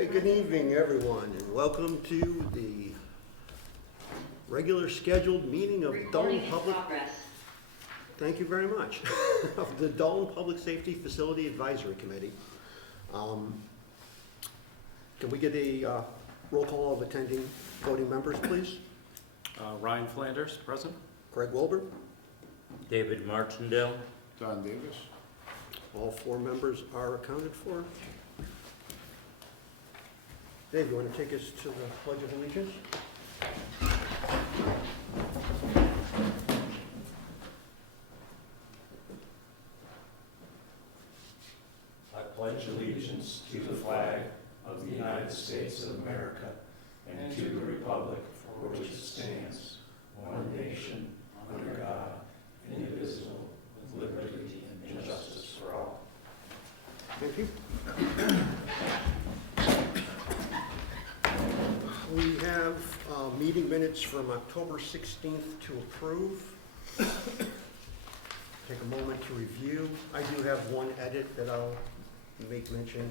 Okay, good evening, everyone, and welcome to the regular scheduled meeting of Dalton Public. Thank you very much. Of the Dalton Public Safety Facility Advisory Committee. Can we get a roll call of attending voting members, please? Ryan Flanders, present. Craig Wilbur. David Martindale. Don Davis. All four members are accounted for. Dave, you want to take us to the Pledge of Allegiance? I pledge allegiance to the flag of the United States of America and to the republic for which it stands, one nation, under God, indivisible, with liberty and justice for all. Thank you. We have meeting minutes from October 16th to approve. Take a moment to review. I do have one edit that I'll make mention.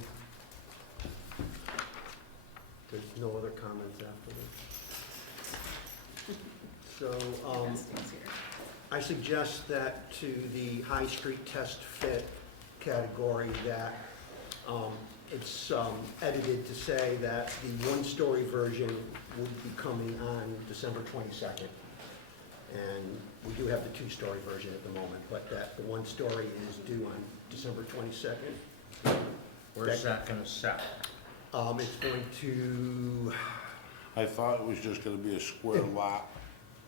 There's no other comments afterwards. So I suggest that to the High Street Test Fit category that it's edited to say that the one-story version would be coming on December 22nd. And we do have the two-story version at the moment, but that the one-story is due on December 22nd. Where's that gonna set? It's going to, I thought it was just gonna be a square lot,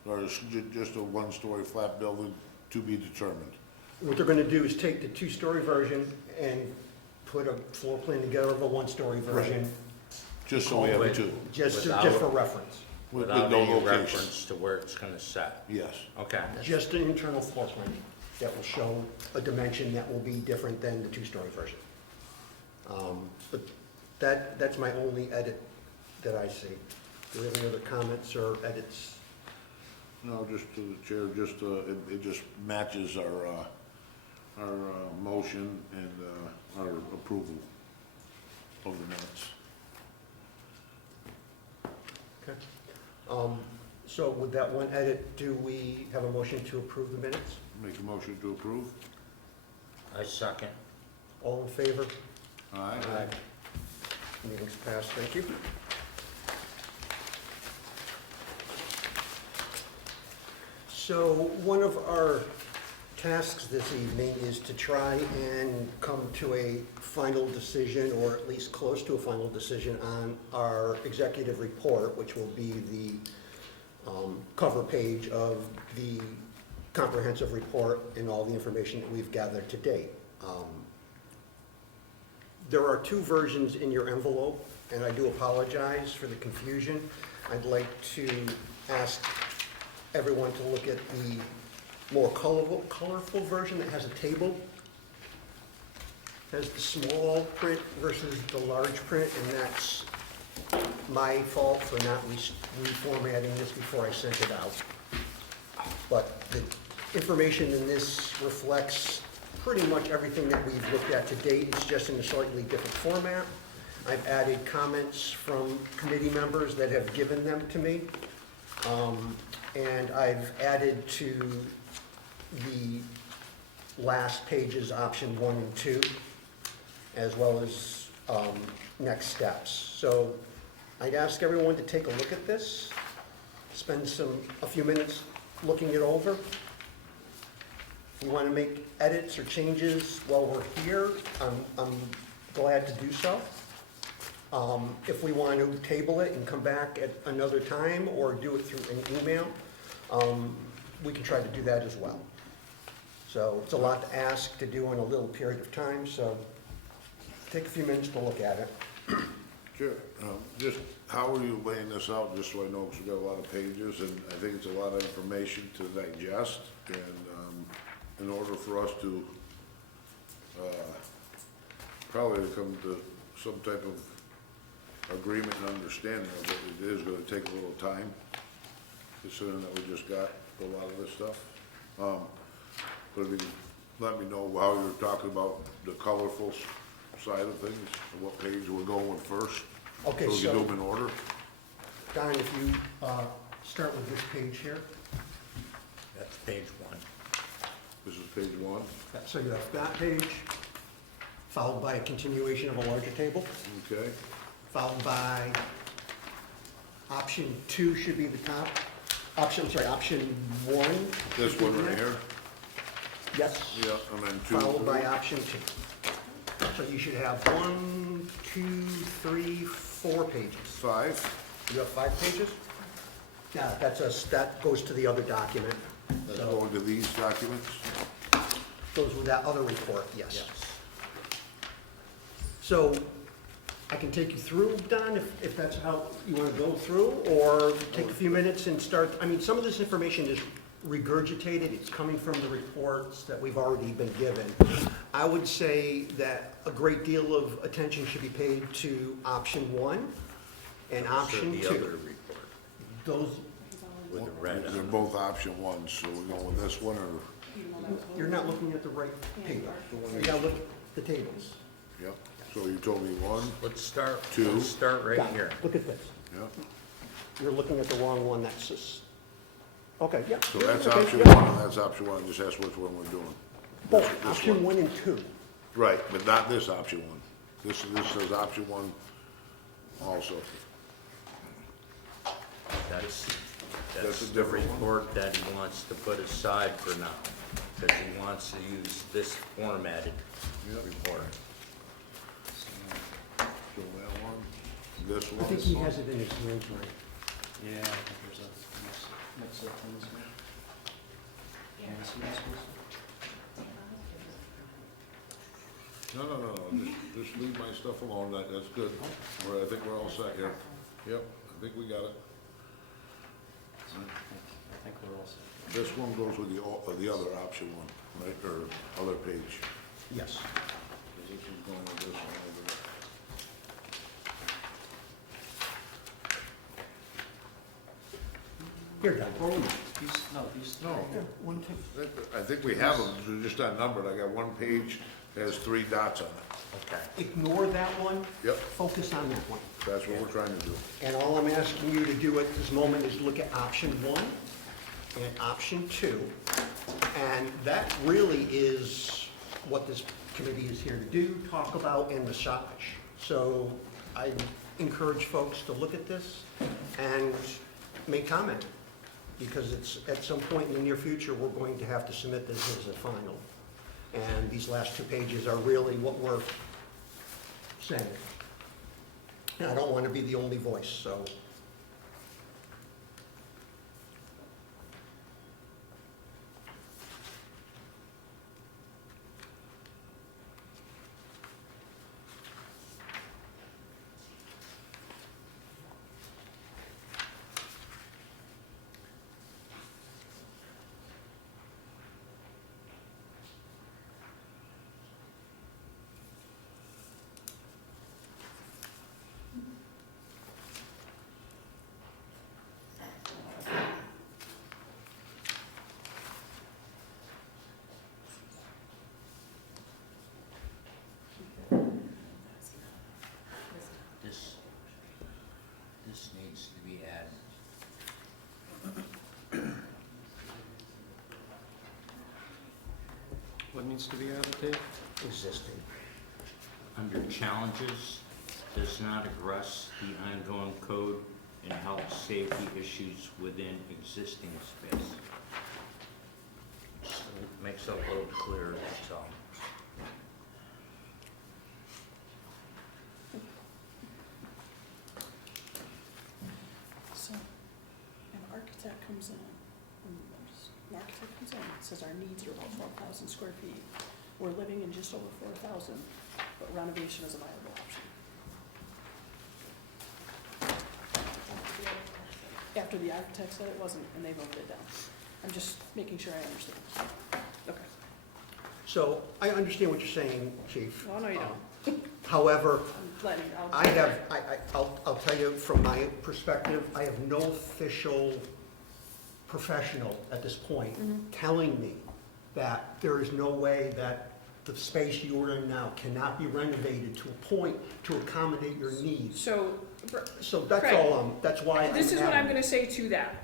or just a one-story flat building to be determined. what they're gonna do is take the two-story version and put a floor plan together of a one-story version, Just so we have With- two, just Without- for reference. with Without no any location. reference to where it's gonna set? Yes. Okay. Just an internal floor plan that will show a dimension that will be different than the two-story version. But that's my only edit that I see. Do we have any other comments or edits? No, just to the chair, just, it just matches our motion and, our approval of the minutes. Okay. So with that one edit, do we have a motion to approve the minutes? Make a motion to approve? I second. All in favor? Aye. Meeting's passed, thank you. So one of our tasks this evening is to try and come to a final decision, or at least close to a final decision, on our executive report, which will be the cover page of the comprehensive report and all the information that we've gathered to date. There are two versions in your envelope, and I do apologize for the confusion. I'd like to ask everyone to look at the more colorful version that has a table. Has the small print versus the large print, and that's my fault for not reformatting this before I sent it out. But the information in this reflects pretty much everything that we've looked at to date. It's just in a slightly different format. I've added comments from committee members that have given them to me. And I've added to the last pages, option 1 and 2, as well as next steps. So I'd ask everyone to take a look at this, spend a few minutes looking it over. If you want to make edits or changes while we're here, I'm glad to do so. If we want to table it and come back at another time or do it through an email, we can try to do that as well. So it's a lot to ask to do in a little period of time, so take a few minutes to look at it. Sure. Just how are you laying this out, just so I know, because we've got a lot of pages, and I think it's a lot of information to digest, and in order for us to probably come to some type of agreement and understanding of it, it is gonna take a little time, considering that we just got a lot of this stuff. But if you can let me know how you're talking about the colorful side of things, and what page we're going with first. Okay, So we can do so, them in order? Don, if you start with this page here. That's page 1. This is page 1, So you have that page, followed by a continuation of a larger table, okay? followed by option 2 should be the top. Option 1. This should be one right next. here? Yes. Yeah, and then 2, Followed by 3. option 2. So you should have 1, 2, 3, 4 pages. 5, You have 5 pages? Yeah, that goes to the other document. that's So, going to these documents? goes with that other report, yes. Yes. So I can take you through, Don, if that's how you want to go through, or take a few minutes and start. I mean, some of this information is regurgitated, it's coming from the reports that we've already been given. I would say that a great deal of attention should be paid to option 1 and option So the other 2. report Those, with the red They're on it. both option 1, so we're going with this one, or, you're not looking at the right page. You gotta look at the tables. yep, so you told me 1, Let's start, 2. let's start right Don, here. Look at this. yep, You're looking at the wrong one, that's just, okay, yeah. so that's okay, option yeah. 1, and that's option 1, just ask which one we're doing. Both, This option 1 and 2. Right, but not this option 1. This says option 1 also. That's That's a the different one? report that he wants to put aside for now, because he wants to use this formatted Yep. report. So that one, this I one. think he has it in his hands right. Yeah, I think there's a mix of things here. Can I see this, please? No, just leave my stuff alone, that's good. I think we're all set here. Yep, I think we got it. I think we're all set. This one goes with the other option 1, right, or other page. Yes. 'Cause this is going with this one over there. Here, Don, borrow them. These No. Yeah, 1, 2. I think we have them, they're just not numbered. I got one page, has 3 dots on it. Okay. Ignore that one. Yep. Focus on that one. That's what we're trying to do. And all I'm asking you to do at this moment is look at option 1 and option 2. And that really is what this committee is here to do, talk about, and massage. So I encourage folks to look at this and make comment, because it's, at some point in the near future, we're going to have to submit this as a final. And these last 2 pages are really what we're saying. And I don't want to be the only voice, so. This needs to be added. What needs to be added, Dave? Existing. Under challenges, does not address the ongoing code and health safety issues within existing space. Just makes it a little clearer, that's all. So, an architect comes in, an architect comes in, says our needs are about 12,000 square feet. We're living in just over 4,000, but renovation is a viable option. After the architect said it wasn't, and they voted it down. I'm just making sure I understand. Okay. So I understand what you're saying, Chief. No, you don't. However, I'm letting, I'll tell you from my perspective, I have no official professional at this point telling me that there is no way that the space you are in now cannot be renovated to a point to accommodate your needs. So So that's Craig, all, that's why I'm This is what I'm adamant. gonna say to that.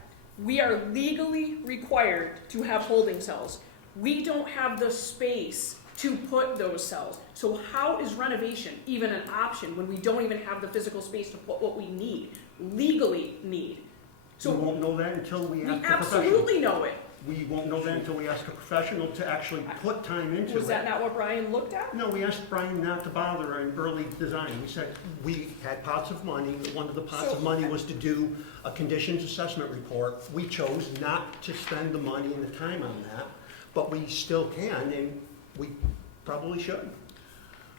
We are legally required to have holding cells. We don't have the space to put those cells. So how is renovation even an option when we don't even have the physical space to put what we legally need? We So won't know that until we we ask a professional. absolutely know it. We won't know that until we ask a professional to actually put time into it. Was that not what Brian looked at? No, we asked Brian not to bother in early design. We said, we had pots of money, one of the pots of So- money was to do a conditions assessment report. We chose not to spend the money and the time on that, but we still can, and we probably should.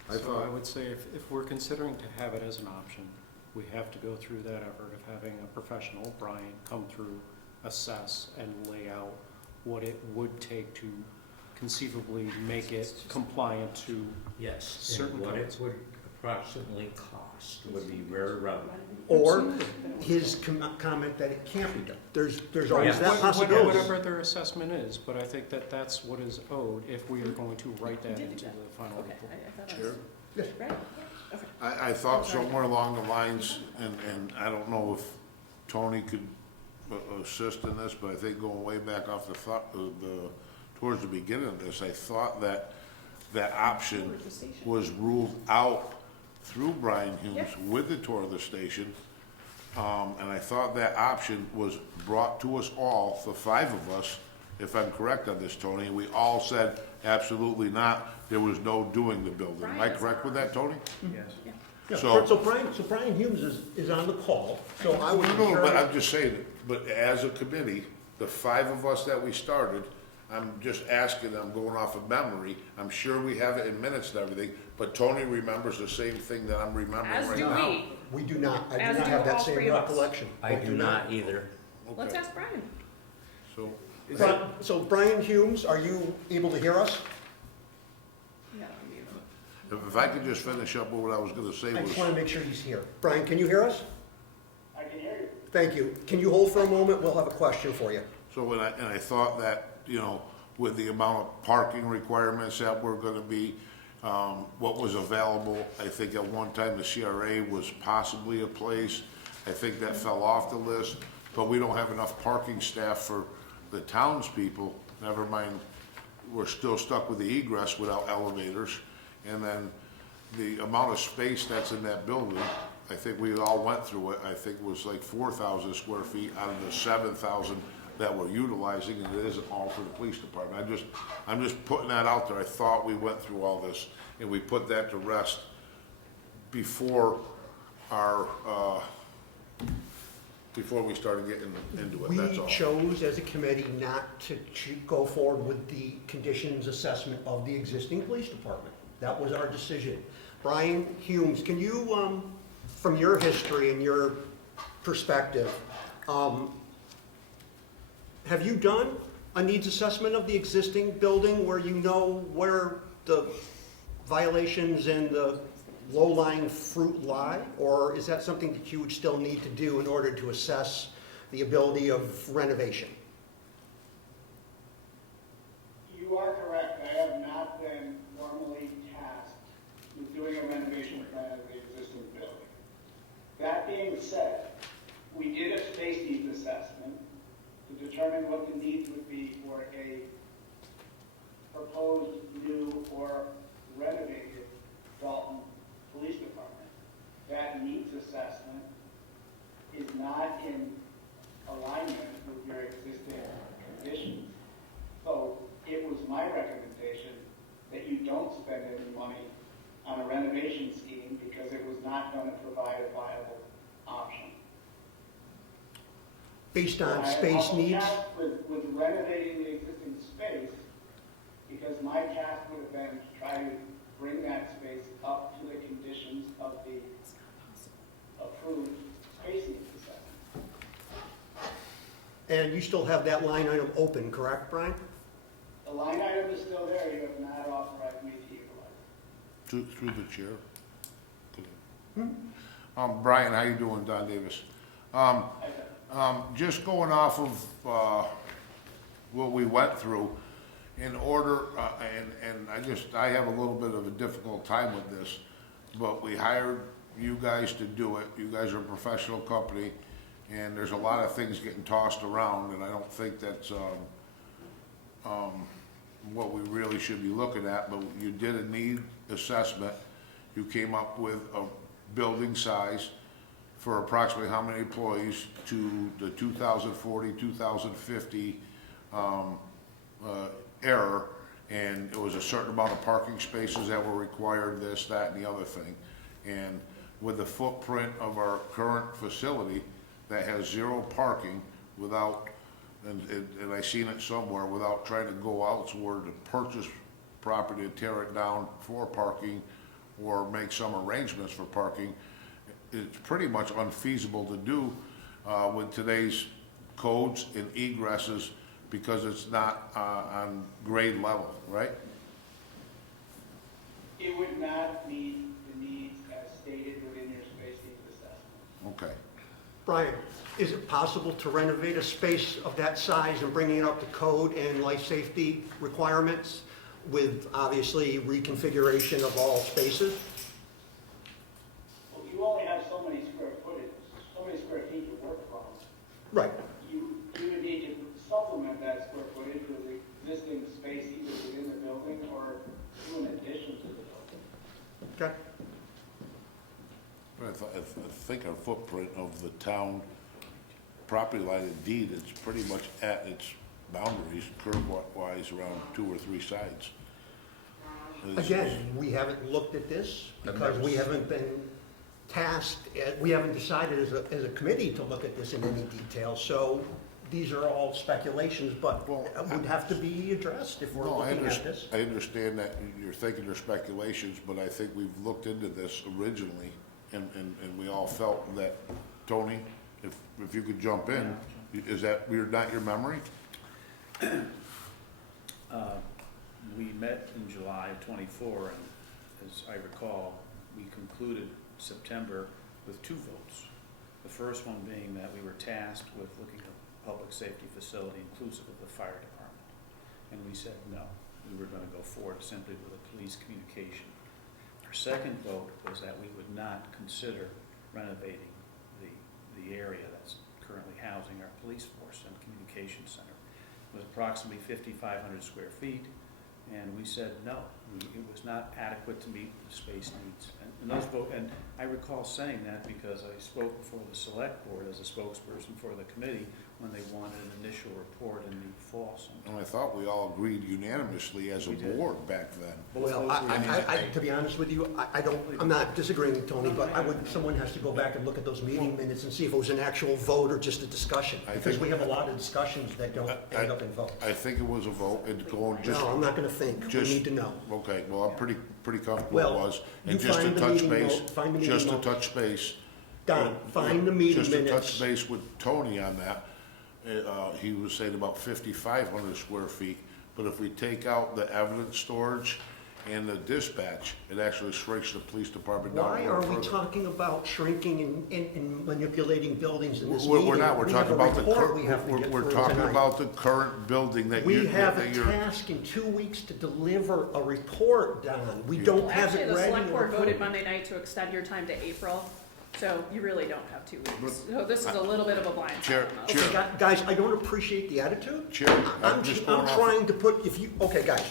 I So thought- I would say if we're considering to have it as an option, we have to go through that effort of having a professional, Brian, come through, assess, and lay out what it would take to conceivably make it compliant to Yes, Certain and what it codes. would approximately cost would be very relevant. Or his comment that it can't be done. There's always Yeah. that possibility. Whatever their assessment is, but I think that that's what is owed if we are going to write that into the final Okay, report. I thought I Chair? was, right, okay. I thought somewhere along the lines, and I don't know if Tony could assist in this, but I think going way back off towards the beginning of this, I thought that that option was ruled out through Brian Humes with the tour of the station. And I thought that option was brought to us all, the five of us, if I'm correct on this, Tony, and we all said, absolutely not, there was no doing the building. Am I correct with that, Tony? Yes. Yeah, So- so Brian Humes is on the call, so I would. No, but encourage- I'm just saying, but as a committee, the five of us that we started, I'm just asking, I'm going off of memory, I'm sure we have it in minutes and everything, but Tony remembers the same thing that I'm remembering As right do now. we. We do not, I As do not do have that all same three of us. recollection. I do not either. Let's Okay. ask Brian. So, So Brian Humes, are you able to hear us? Yeah, I mean, if I could just finish up what I was gonna say I was, just want to make sure he's here. Brian, can you hear us? I can hear you. Thank you. Can you hold for a moment? We'll have a question for you. so when I thought that, with the amount of parking requirements that were gonna be, what was available, I think at one time the CRA was possibly a place. I think that fell off the list, but we don't have enough parking staff for the townspeople. Never mind, we're still stuck with the egress without elevators. And then the amount of space that's in that building, I think we all went through it, I think it was like 4,000 square feet out of the 7,000 that we're utilizing, and it isn't all for the police department. I'm just putting that out there. I thought we went through all this, and we put that to rest before before we started getting into it, that's We all. chose as a committee not to go forward with the conditions assessment of the existing police department. That was our decision. Brian Humes, can you, from your history and your perspective, have you done a needs assessment of the existing building where you know where the violations and the low-lying fruit lie? Or is that something that you would still need to do in order to assess the ability of renovation? You are correct. I have not been formally tasked with doing a renovation plan of the existing building. That being said, we did a space needs assessment to determine what the needs would be for a proposed new or renovated Dalton Police Department. That needs assessment is not in alignment with your existing conditions. So it was my recommendation that you don't spend any money on a renovation scheme because it was not going to provide a viable option. Based on I space have needs? tasked with renovating the existing space because my task would have been to try to bring that space up to the conditions of the approved space needs assessment. And you still have that line item open, correct, Brian? The line item is still there. You have not authorized me to utilize it. Through the chair. Brian, how you doing? Don Davis. Just going off of what we went through, in order, and I have a little bit of a difficult time with this, but we hired you guys to do it. You guys are a professional company, and there's a lot of things getting tossed around, and I don't think that's, what we really should be looking at, but you did a need assessment. You came up with a building size for approximately how many employees to the 2040, 2050, error, and it was a certain amount of parking spaces that were required, this, that, and the other thing. And with the footprint of our current facility that has 0 parking without, and I seen it somewhere, without trying to go elsewhere to purchase property and tear it down for parking or make some arrangements for parking, it's pretty much unfeasible to do with today's codes and egresses, because it's not on grade level, right? It would not meet the needs as stated within your space needs assessment. Okay. Brian, is it possible to renovate a space of that size and bringing it up to code and life safety requirements with obviously reconfiguration of all spaces? Well, you only have so many square footage, so many square feet to work from. Right. You would need to supplement that square footage with existing space either within the building or do an addition to the building. Okay. I think our footprint of the town property line indeed, it's pretty much at its boundaries, curve-wise, around 2 or 3 sides. Again, we haven't looked at this because we haven't been tasked, we haven't decided as a committee to look at this in any detail. So these are all speculations, but would have to be addressed if we're No, looking at this. I understand that you're thinking they're speculations, but I think we've looked into this originally, and we all felt that, Tony, if you could jump in, is that not your memory? We met in July of '24, and as I recall, we concluded September with 2 votes. The first one being that we were tasked with looking at a public safety facility inclusive of the fire department. And we said no, we were going to go forward simply with a police communication. Our second vote was that we would not consider renovating the area that's currently housing our police force and communication center. It was approximately 5,500 square feet, and we said no. It was not adequate to meet the space needs. And I recall saying that because I spoke before the select board as a spokesperson for the committee when they wanted an initial report in the fall sometime. And I thought we all agreed unanimously as a We did. board back then. Well, to be honest with you, I'm not disagreeing, Tony, but someone has to go back and look at those meeting minutes and see if it was an actual vote or just a discussion. I Because think- we have a lot of discussions that don't end up in votes. I think it was a vote, and going just. No, I'm not gonna think. We just- need to know. Okay, well, I'm pretty comfortable Well, it was. you And just to find the touch meeting base, note, find the meeting just to note. touch base. Don, find the meeting Just to touch minutes. base with Tony on that, he was saying about 5,500 square feet, but if we take out the evidence storage and the dispatch, it actually shrinks the police department down a Why little are we further. talking about shrinking and manipulating buildings in this We're meeting? not, we're We talking have a about the report we have to current, get we're through talking tonight. about the current building that We you, have a that you're. task in 2 weeks to deliver a report, Don. We don't have Actually, it the ready. select or board voted approved. Monday night to extend your time to April, so you really don't have 2 weeks. So this is a little bit of a blind Chair- spot on us. Chair- Okay, guys, I don't appreciate the attitude. Chair, I'm just going off. trying to put, okay, guys,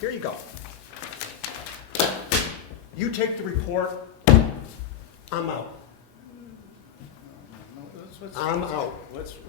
here you go. You take the report, I'm out. I'm out. Let's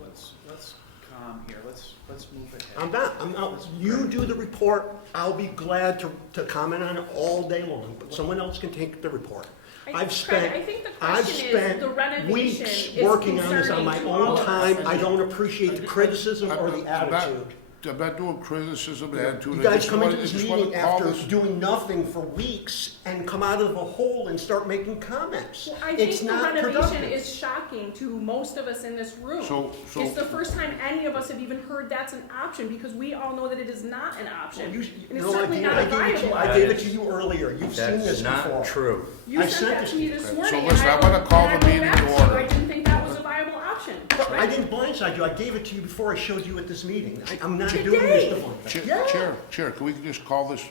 calm here, let's move ahead. I'm out. You do the report, I'll be glad to comment on it all day long, but someone else can take the report. I think the question is, the renovation weeks is working on this on my concerning to all own of time. us. I don't appreciate the criticism or the attitude. I'm not doing criticism and attitude. You I guys just come into wanted- this just wanted meeting to call after this- doing nothing for weeks and come out of a hole and start making comments. Well, I It's think the not renovation productive. is shocking to most of us in this room. So- It's the first time any of us have even heard that's an option, because we all know that it is not an option. You And it's know, certainly not a I gave it to you. viable I option. gave it to you earlier. You've seen this That's before. not true. You I sent sent that this to me to you. this So morning, and listen, I I'm gonna wrote- call and the I wrote meeting back to to you. order. I didn't think that was a viable option. But I Right? didn't blindside you. I gave it to you before I showed you at this meeting. I'm not doing Today. this to blind. Chair, can we just call this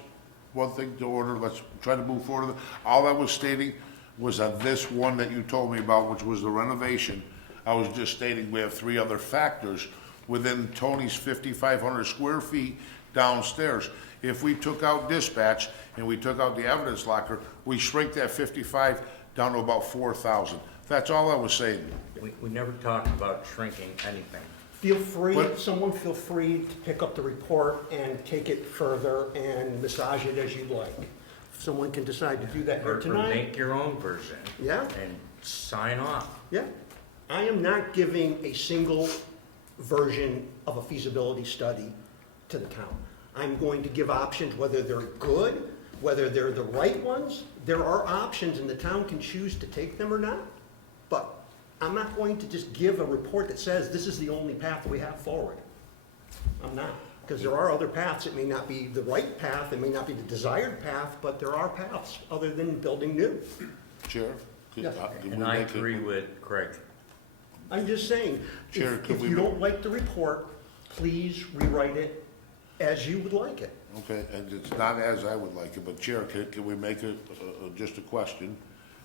one thing to order? Let's try to move forward. All I was stating, was on this one that you told me about, which was the renovation. I was just stating we have 3 other factors within Tony's 5,500 square feet downstairs. If we took out dispatch and we took out the evidence locker, we shrink that 55 down to about 4,000. That's all I was saying. We never talked about shrinking anything. Feel free, But- someone feel free to pick up the report and take it further and massage it as you like. If someone can decide to do that here Or tonight, make your own version. Yeah. And sign off. yeah. I am not giving a single version of a feasibility study to the town. I'm going to give options, whether they're good, whether they're the right ones. There are options and the town can choose to take them or not. But I'm not going to just give a report that says this is the only path we have forward. I'm not, because there are other paths. It may not be the right path, it may not be the desired path, but there are paths other than building new. Chair? could- Yes. could we And I make it- agree with Craig. I'm just saying, Chair, if could we you ma- don't like the report, please rewrite it as you would like it. Okay, and it's not as I would like it, but Chair, can we make it just a question?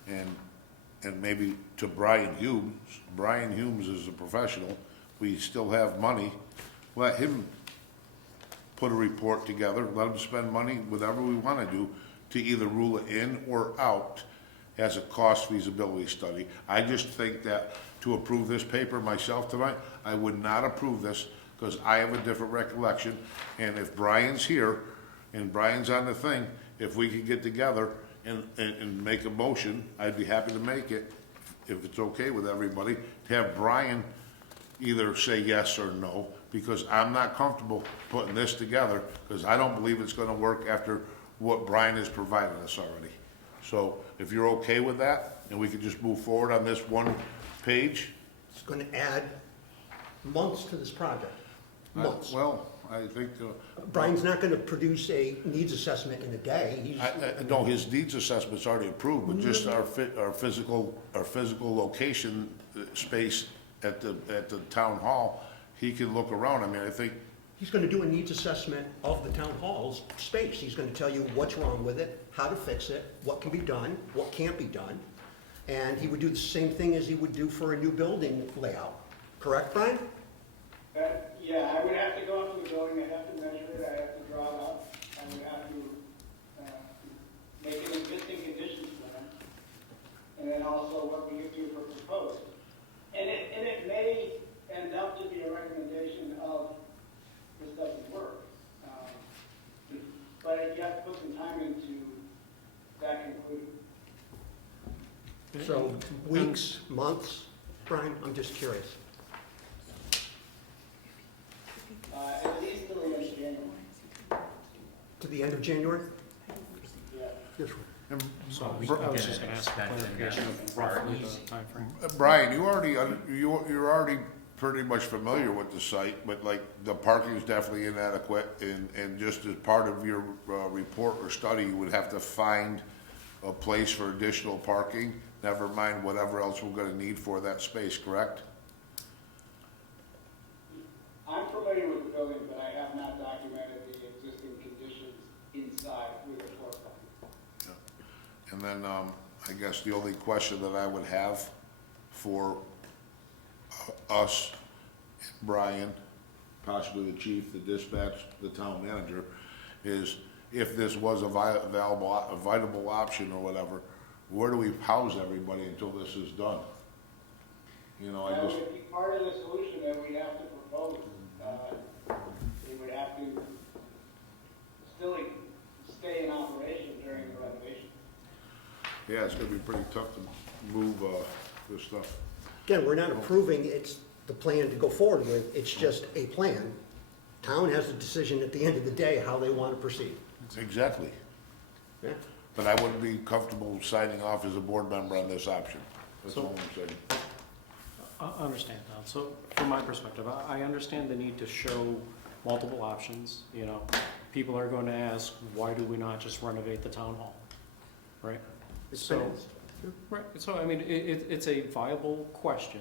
And maybe to Brian Humes. Brian Humes is a professional. We still have money. Let him put a report together, let him spend money, whatever we want to do, to either rule it in or out as a cost feasibility study. I just think that to approve this paper myself tonight, I would not approve this because I have a different recollection. And if Brian's here and Brian's on the thing, if we could get together and make a motion, I'd be happy to make it, if it's okay with everybody, to have Brian either say yes or no, because I'm not comfortable putting this together, because I don't believe it's gonna work after what Brian has provided us already. So if you're okay with that, and we could just move forward on this one page? It's going to add months to this project, months. Well, I think, Brian's not going to produce a needs assessment in a day. He's, no, his needs assessment's already approved, but just our physical location space at the town hall, he can look around. I mean, I think, he's going to do a needs assessment of the town hall's space. He's going to tell you what's wrong with it, how to fix it, what can be done, what can't be done. And he would do the same thing as he would do for a new building layout. Correct, Brian? Yeah, I would have to go up to the building, I'd have to measure it, I'd have to draw it up, I would have to make an existing conditions plan, and then also what we could do for proposed. And it may end up to be a recommendation of this doesn't work. But you have to put some time into that conclusion. So weeks, months, Brian, I'm just curious. At least till the end of January. To the end of January? Yeah. Yes, sir. So I can was just gonna ask extend it clarification now. of roughly the timeframe. Brian, you're already pretty much familiar with the site, but like, the parking is definitely inadequate, and just as part of your report or study, you would have to find a place for additional parking, never mind whatever else we're gonna need for that space, correct? I'm familiar with the building, but I have not documented the existing conditions inside with the floor plan. And then, I guess the only question that I would have for us, Brian, possibly the chief, the dispatch, the town manager, is if this was a viable option or whatever, where do we house everybody until this is done? You know, I That just, would be part of the solution that we have to propose. It would have to still stay in operation during the renovation. yeah, it's gonna be pretty tough to move, this stuff. Again, we're not approving it's the plan to go forward with, it's just a plan. Town has a decision at the end of the day how they want to proceed. Exactly. Yeah. But I wouldn't be comfortable signing off as a board member on this option. That's all I'm saying. I understand that. So from my perspective, I understand the need to show multiple options, you know. People are going to ask, why do we not just renovate the town hall, right? It's So, balanced. right, so I mean, it's a viable question.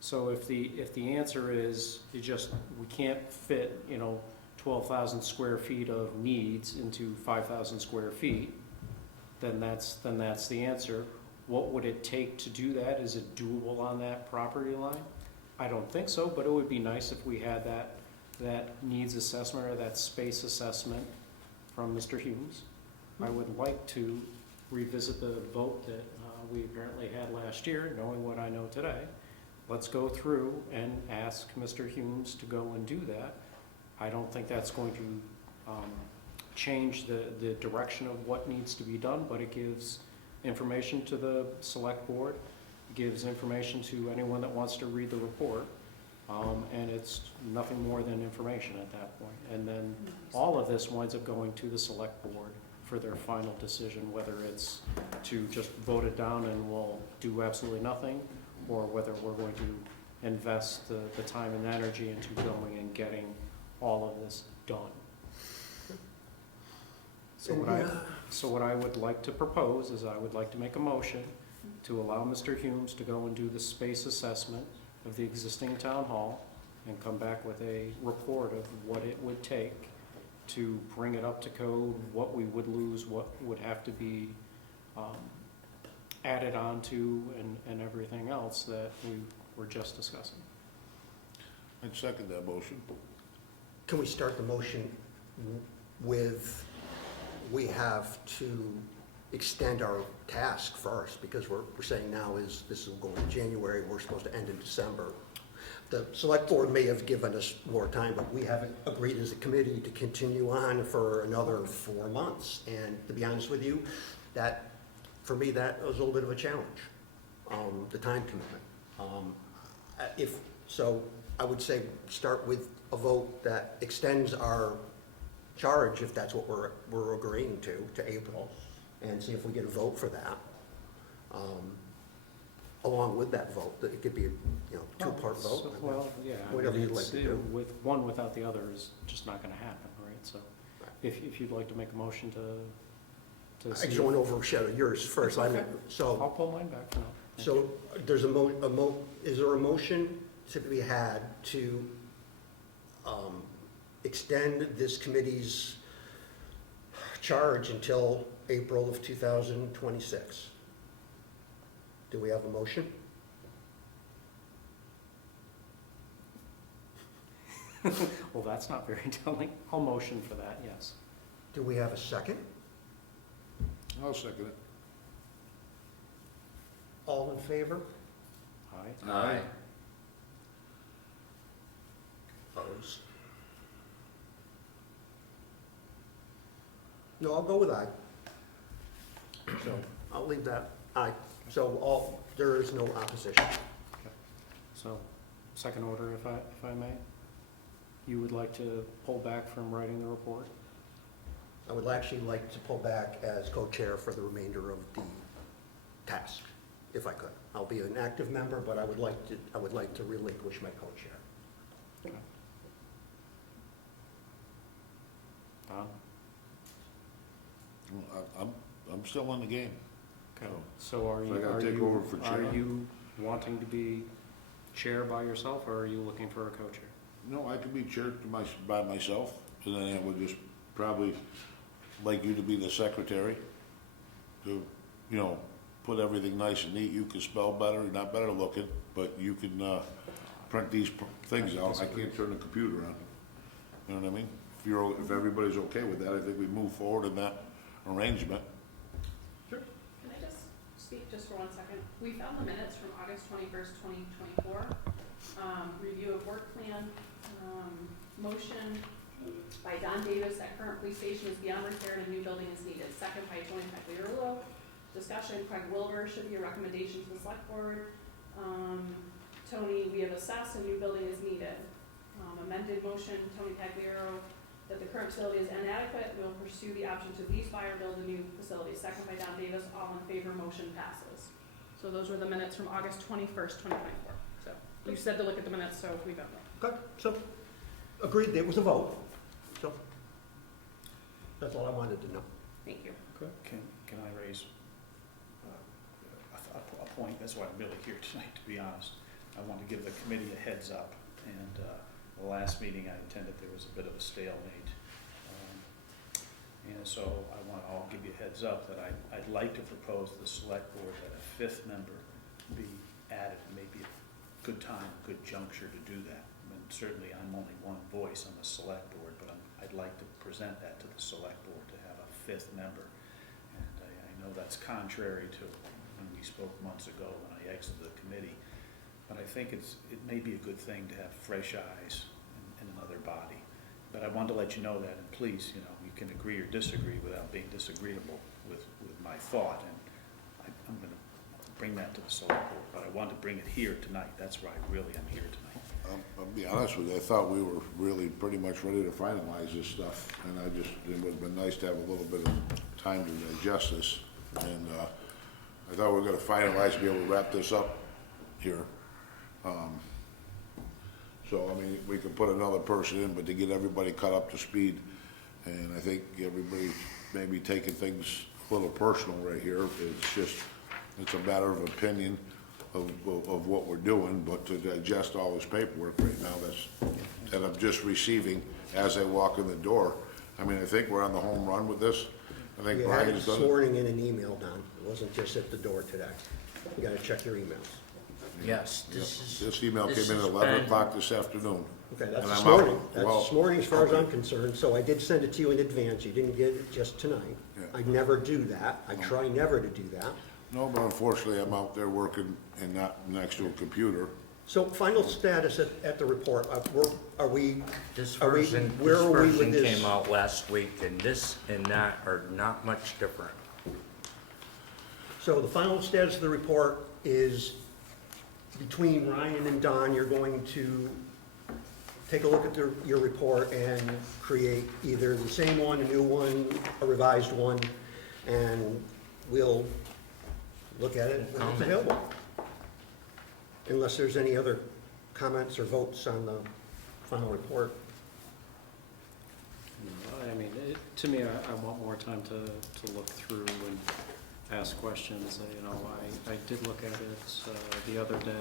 So if the answer is, we can't fit, 12,000 square feet of needs into 5,000 square feet, then that's the answer. What would it take to do that? Is it doable on that property line? I don't think so, but it would be nice if we had that needs assessment or that space assessment from Mr. Humes. I would like to revisit the vote that we apparently had last year, knowing what I know today. Let's go through and ask Mr. Humes to go and do that. I don't think that's going to change the direction of what needs to be done, but it gives information to the select board, gives information to anyone that wants to read the report, and it's nothing more than information at that point. And then all of this winds up going to the select board for their final decision, whether it's to just vote it down and we'll do absolutely nothing, or whether we're going to invest the time and energy into going and getting all of this done. So what I would like to propose is I would like to make a motion to allow Mr. Humes to go and do the space assessment of the existing town hall and come back with a report of what it would take to bring it up to code, what we would lose, what would have to be added on to, and everything else that we were just discussing. I'd second that motion. Can we start the motion with, we have to extend our task first, because we're saying now is, this will go in January, we're supposed to end in December. The select board may have given us more time, but we haven't agreed as a committee to continue on for another 4 months. And to be honest with you, that, for me, that was a little bit of a challenge, the time commitment. So I would say start with a vote that extends our charge, if that's what we're agreeing to April, and see if we get a vote for that. Along with that vote, that it could be a, two-part vote. Well, yeah. I Whatever mean, you'd like to do. With one without the other is just not gonna happen, right? So if you'd like to make a motion to I see. just want to overshadow yours first. Okay. So, I'll pull mine back for now. Thank so you. there's is there a motion to be had to extend this committee's charge until April of 2026? Do we have a motion? Well, that's not very telling. I'll motion for that, yes. Do we have a second? I'll second it. All in favor? Aye. Aye. Opposed? No, I'll go with aye. So I'll leave that aye. So there is no opposition. So, second order, if I may. You would like to pull back from writing the report? I would actually like to pull back as co-chair for the remainder of the task, if I could. I'll be an active member, but I would like to relinquish my co-chair. Okay. Don? I'm still in the game. Okay, so are So I you, gotta take over for chair? are you wanting to be chair by yourself, or are you looking for a co-chair? No, I could be chair by myself, and then I would just probably like you to be the secretary to, put everything nice and neat. You can spell better, you're not better looking, but you can, print these things out. I can't turn the computer on. You know what I mean? If everybody's okay with that, I think we move forward in that arrangement. Can I just speak just for 1 second? We found the minutes from August 21st, 2024. Review of work plan, motion by Don Davis that current police station is beyond repair and a new building is needed. Second by Tony Pagliarulo. Discussion, Craig Wilbur, should be a recommendation to the select board. Tony, we have assessed a new building is needed. Amended motion, Tony Pagliaro, that the current facility is inadequate. We'll pursue the option to lease, buy, or build a new facility. Second by Don Davis, all in favor, motion passes. So those were the minutes from August 21st, 2024. So you said to look at the minutes, so we got them. Good, so, agreed, there was a vote. So, that's all I wanted to know. Thank you. Can I raise a point? That's why I'm really here tonight, to be honest. I want to give the committee a heads up, and the last meeting I attended, there was a bit of a stalemate. And so I'll give you a heads up that I'd like to propose to the select board that a fifth member be added. Maybe a good time, a good juncture to do that. I mean, certainly I'm only one voice on the select board, but I'd like to present that to the select board to have a fifth member. And I know that's contrary to when we spoke months ago when I exited the committee, but I think it may be a good thing to have fresh eyes in another body. But I wanted to let you know that, and please, you know, you can agree or disagree without being disagreeable with my thought, and I'm gonna bring that to the select board, but I wanted to bring it here tonight. That's why I really am here tonight. I'll be honest with you, I thought we were really pretty much ready to finalize this stuff, and it would've been nice to have a little bit of time to digest this, and, I thought we were gonna finalize, be able to wrap this up here. So, I mean, we could put another person in, but to get everybody caught up to speed, and I think everybody's maybe taking things a little personal right here. It's a matter of opinion of what we're doing, but to digest all this paperwork right now that I'm just receiving as I walk in the door. I mean, I think we're on the home run with this. I think You had it Brian's this done it. morning in an email, Don. It wasn't just at the door today. You gotta check your emails. Yes, This email this came in at has 11 been- o'clock this afternoon. Okay, that's And this I'm out. morning. That's Well, this morning as far as okay. I'm concerned, so I did send it to you in advance. You didn't get it just tonight. Yeah. I never do that. I try never to do that. No, but unfortunately, I'm out there working and not next to a computer. So final status at the report, are we, This Are we- version, where this are we with version this? came out last week, and this and that are not much different. so the final status of the report is between Ryan and Don, you're going to take a look at your report and create either the same one, a new one, a revised one, and we'll look at it when it's Comment. available. Unless there's any other comments or votes on the final report. I mean, to me, I want more time to look through and ask questions. You know, I did look at it the other day.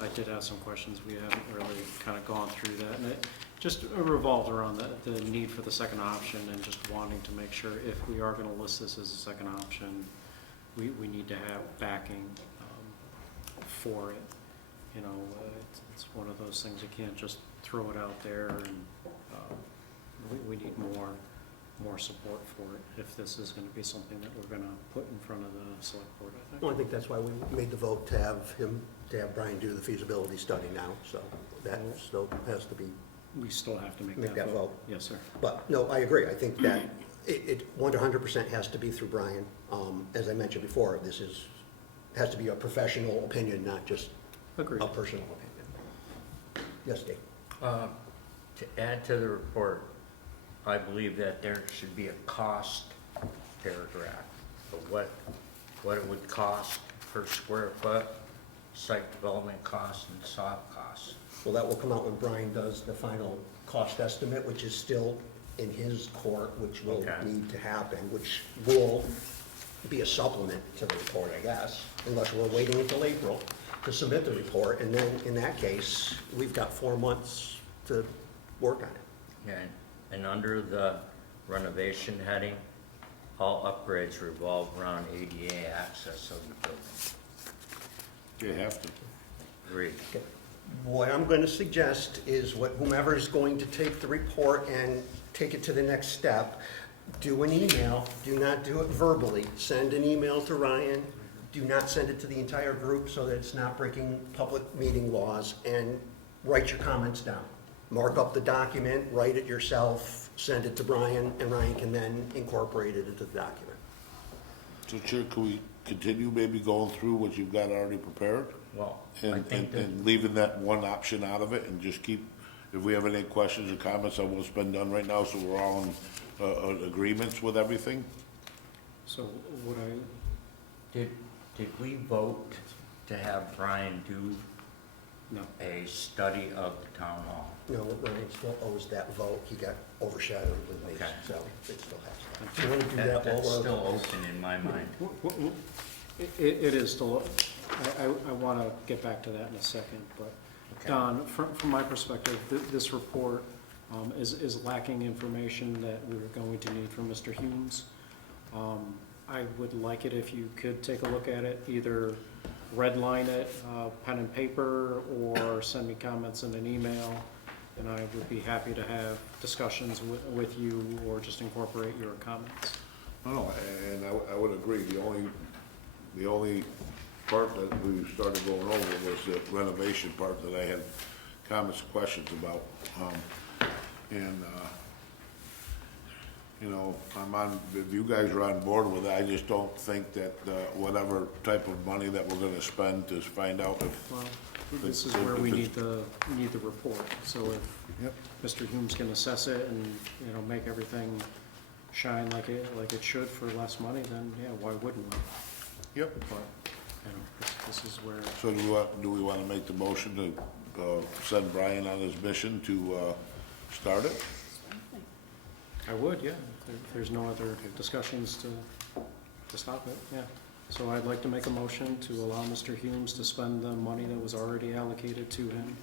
I did have some questions. We haven't really kind of gone through that. And it just revolved around the need for the second option and just wanting to make sure if we are going to list this as a second option, we need to have backing for it. You know, it's one of those things, you can't just throw it out there, and we need more support for it if this is going to be something that we're going to put in front of the select board, I think. Well, I think that's why we made the vote to have Brian do the feasibility study now, so that still has to be, We still have to make Make that that vote. vote. Yes, sir. but, no, I agree, I think that it 100% has to be through Brian. As I mentioned before, has to be a professional opinion, not just Agreed. a personal opinion. Yes, Dave? To add to the report, I believe that there should be a cost paragraph of what it would cost per square foot, site development costs and soft costs. Well, that will come out when Brian does the final cost estimate, which is still in his court, which will Okay. need to happen, which will be a supplement to the report, I guess, unless we're waiting until April to submit the report, and then, in that case, we've got 4 months to work on it. And under the renovation heading, all upgrades revolve around ADA access of the building. You have to. Agreed. Okay. What I'm going to suggest is whomever is going to take the report and take it to the next step, do an email, do not do it verbally. Send an email to Ryan, do not send it to the entire group so that it's not breaking public meeting laws, and write your comments down. Mark up the document, write it yourself, send it to Brian, and Ryan can then incorporate it into the document. So Chair, can we continue maybe going through what you've got already prepared? Well, I And, think that, and leaving that one option out of it and just keep, if we have any questions or comments on what's been done right now, so we're all in agreements with everything? So would I, did we vote to have Brian do no. a study of the town hall? No, Ryan still owes that vote, he got overshadowed with me, Okay. so it still has to. Do you want to do that while That's we're? still open in my mind. It is still, I want to get back to that in a second, but Okay. Don, from my perspective, this report is lacking information that we were going to need from Mr. Humes. I would like it if you could take a look at it, either redline it, pen and paper, or send me comments in an email, and I would be happy to have discussions with you, or just incorporate your comments. No, and I would agree, the only part that we started going over was the renovation part that I had comments and questions about. You know, if you guys are on board with it, I just don't think that, whatever type of money that we're gonna spend to find out if. Well, this is where we need the report, so if Yep. Mr. Humes can assess it and, you know, make everything shine like it should for less money, then, yeah, why wouldn't we? Yep. But, you know, this is where, So do we wanna make the motion to, send Brian on his mission to, start it? I would, yeah, if there's no other discussions to stop it, yeah. So I'd like to make a motion to allow Mr. Humes to spend the money that was already allocated to him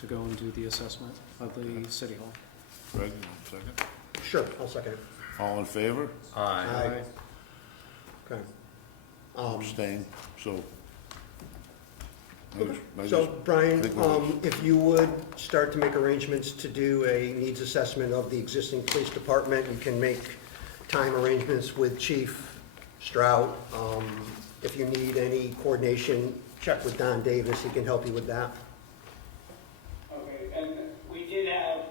to go and do the assessment of the city hall. Greg, second? Sure, I'll second it. All in favor? Aye. Okay. Abstain, so. I So, just Brian, think we'll- if you would start to make arrangements to do a needs assessment of the existing police department, you can make time arrangements with Chief Strout. If you need any coordination, check with Don Davis, he can help you with that. Okay, and we did have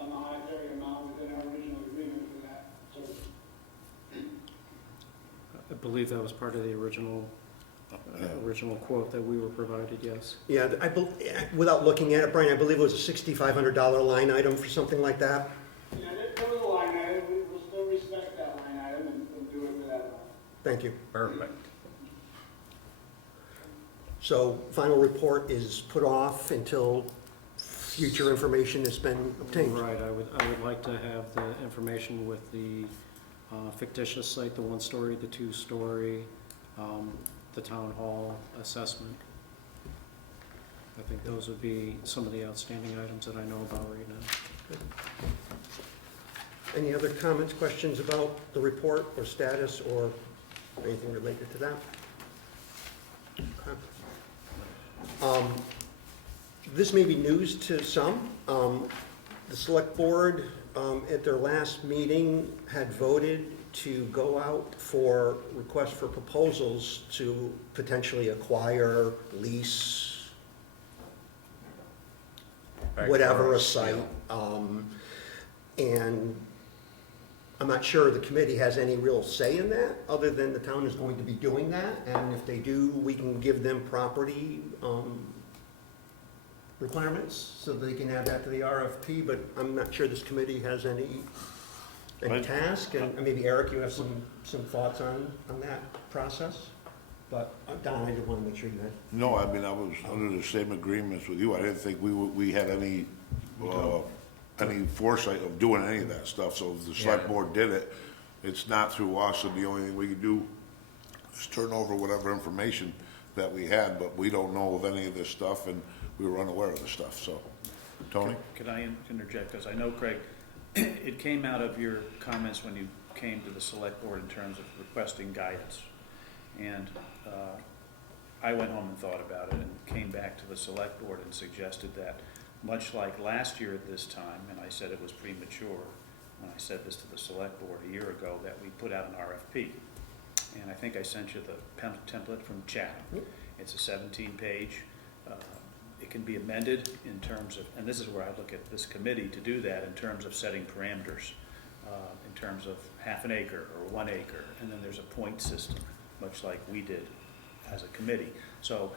a monetary amount within our original agreement for that, so I believe that was part of the original quote that we were provided, yes. Yeah, without looking at it, Brian, I believe it was a $6,500 line item for something like that. yeah, there was a line item, we will still respect that line item and do it for that amount. Thank you. Perfect. So final report is put off until future information has been obtained. Right, I would like to have the information with the fictitious site, the one-story, the two-story, the town hall assessment. I think those would be some of the outstanding items that I know about right now. Any other comments, questions about the report or status or anything related to that? Okay. This may be news to some. The select board at their last meeting had voted to go out for requests for proposals to potentially acquire, lease, whatever a site. And I'm not sure the committee has any real say in that, other than the town is going to be doing that. And if they do, we can give them property requirements so they can add that to the RFP, but I'm not sure this committee has any task. And maybe Eric, you have some thoughts on that process? But Don, I did want to make sure you had. No, I mean, I was under the same agreements with you. I didn't think we had any foresight of doing any of that stuff. So if the select board did it, it's not through us, and the only thing we can do is turn over whatever information that we had, but we don't know of any of this stuff, and we were unaware of the stuff, so. Tony? Could I interject, because I know, Craig, it came out of your comments when you came to the select board in terms of requesting guidance. And I went home and thought about it and came back to the select board and suggested that, much like last year at this time, and I said it was premature, when I said this to the select board a year ago, that we put out an RFP. And I think I sent you the template from Chatham. It's a 17-page. It can be amended in terms of, and this is where I look at this committee to do that, in terms of setting parameters, in terms of half an acre or 1 acre, and then there's a point system, much like we did as a committee. So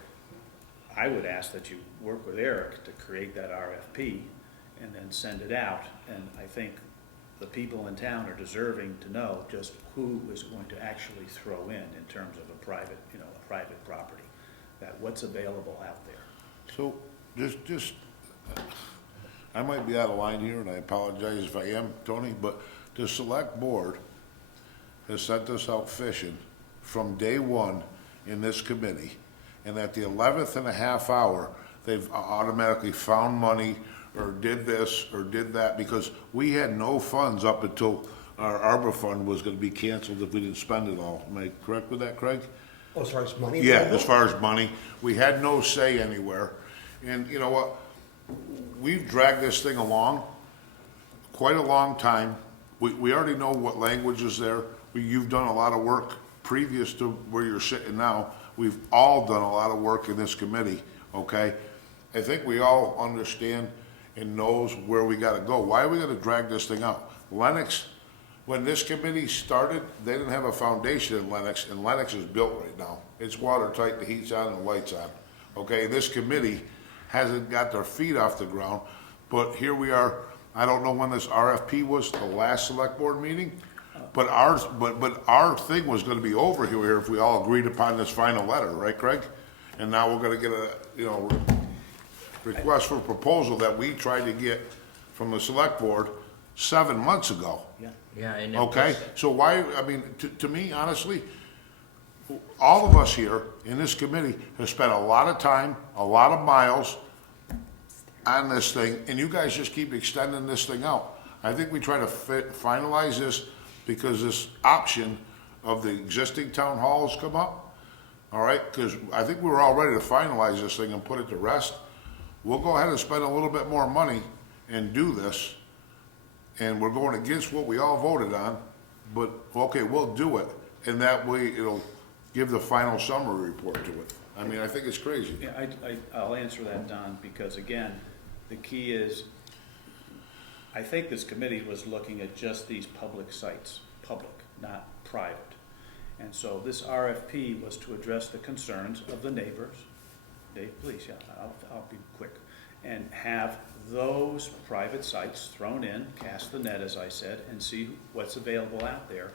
I would ask that you work with Eric to create that RFP and then send it out. And I think the people in town are deserving to know just who is going to actually throw in terms of a private, a private property, that what's available out there. So, just, I might be out of line here, and I apologize if I am, Tony, but the select board has sent us out fishing from day one in this committee, and at the 11th and a half hour, they've automatically found money or did this, or did that, because we had no funds up until our ARPA fund was gonna be canceled if we didn't spend it all. Am I correct with that, Craig? Oh, as far as money? Yeah, available? as far as money, we had no say anywhere. And you know what? We've dragged this thing along quite a long time. We already know what language is there. You've done a lot of work previous to where you're sitting now. We've all done a lot of work in this committee, okay? I think we all understand and knows where we gotta go. Why are we gonna drag this thing out? Lennox, when this committee started, they didn't have a foundation in Lennox, and Lennox is built right now. It's watertight, the heat's on and the light's on, okay? This committee hasn't got their feet off the ground, but here we are. I don't know when this RFP was, the last select board meeting, but our thing was gonna be over here if we all agreed upon this final letter, right, Craig? And now we're gonna get a, request for proposal that we tried to get from the select board 7 months ago. Yeah, and it Okay, was- so why, I mean, to me, honestly, all of us here in this committee have spent a lot of time, a lot of miles on this thing, and you guys just keep extending this thing out. I think we try to finalize this because this option of the existing town halls come up, all right? Because I think we were all ready to finalize this thing and put it to rest. We'll go ahead and spend a little bit more money and do this, and we're going against what we all voted on, but, okay, we'll do it, and that way it'll give the final summary report to it. I mean, I think it's crazy. Yeah, I'll answer that, Don, because again, the key is, I think this committee was looking at just these public sites, public, not private. And so this RFP was to address the concerns of the neighbors. Dave, please, yeah, I'll be quick. And have those private sites thrown in, cast the net, as I said, and see what's available out there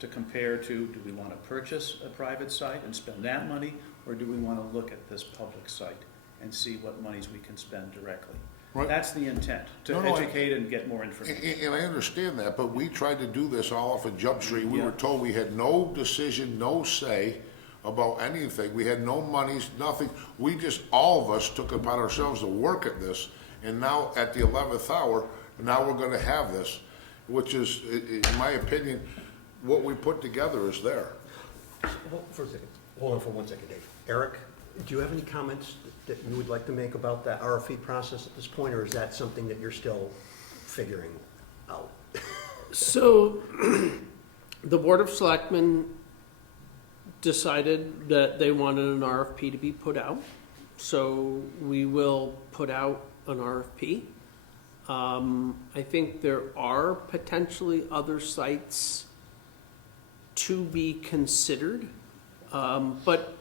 to compare to, do we want to purchase a private site and spend that money, or do we want to look at this public site and see what monies we can spend directly? Right. That's the intent, to No, educate and get more information. And I understand that, but we tried to do this all off of Jump Street. We Yeah. were told we had no decision, no say about anything. We had no monies, nothing. We just, all of us took it upon ourselves to work at this. And now, at the 11th hour, now we're gonna have this, which is, in my opinion, what we put together is there. Hold for a second. Hold on for 1 second, Dave. Eric, do you have any comments that you would like to make about that RFP process at this point, or is that something that you're still figuring out? So, the Board of Selectmen decided that they wanted an RFP to be put out. So we will put out an RFP. I think there are potentially other sites to be considered. But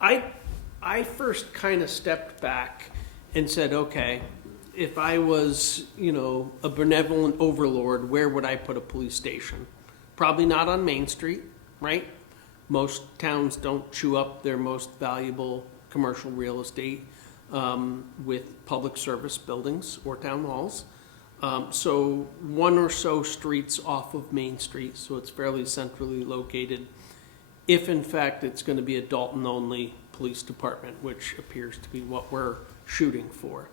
I first kind of stepped back and said, okay, if I was, a benevolent overlord, where would I put a police station? Probably not on Main Street, right? Most towns don't chew up their most valuable commercial real estate with public service buildings or town halls. So one or so streets off of Main Street, so it's fairly centrally located. If in fact it's going to be a Dalton-only police department, which appears to be what we're shooting for.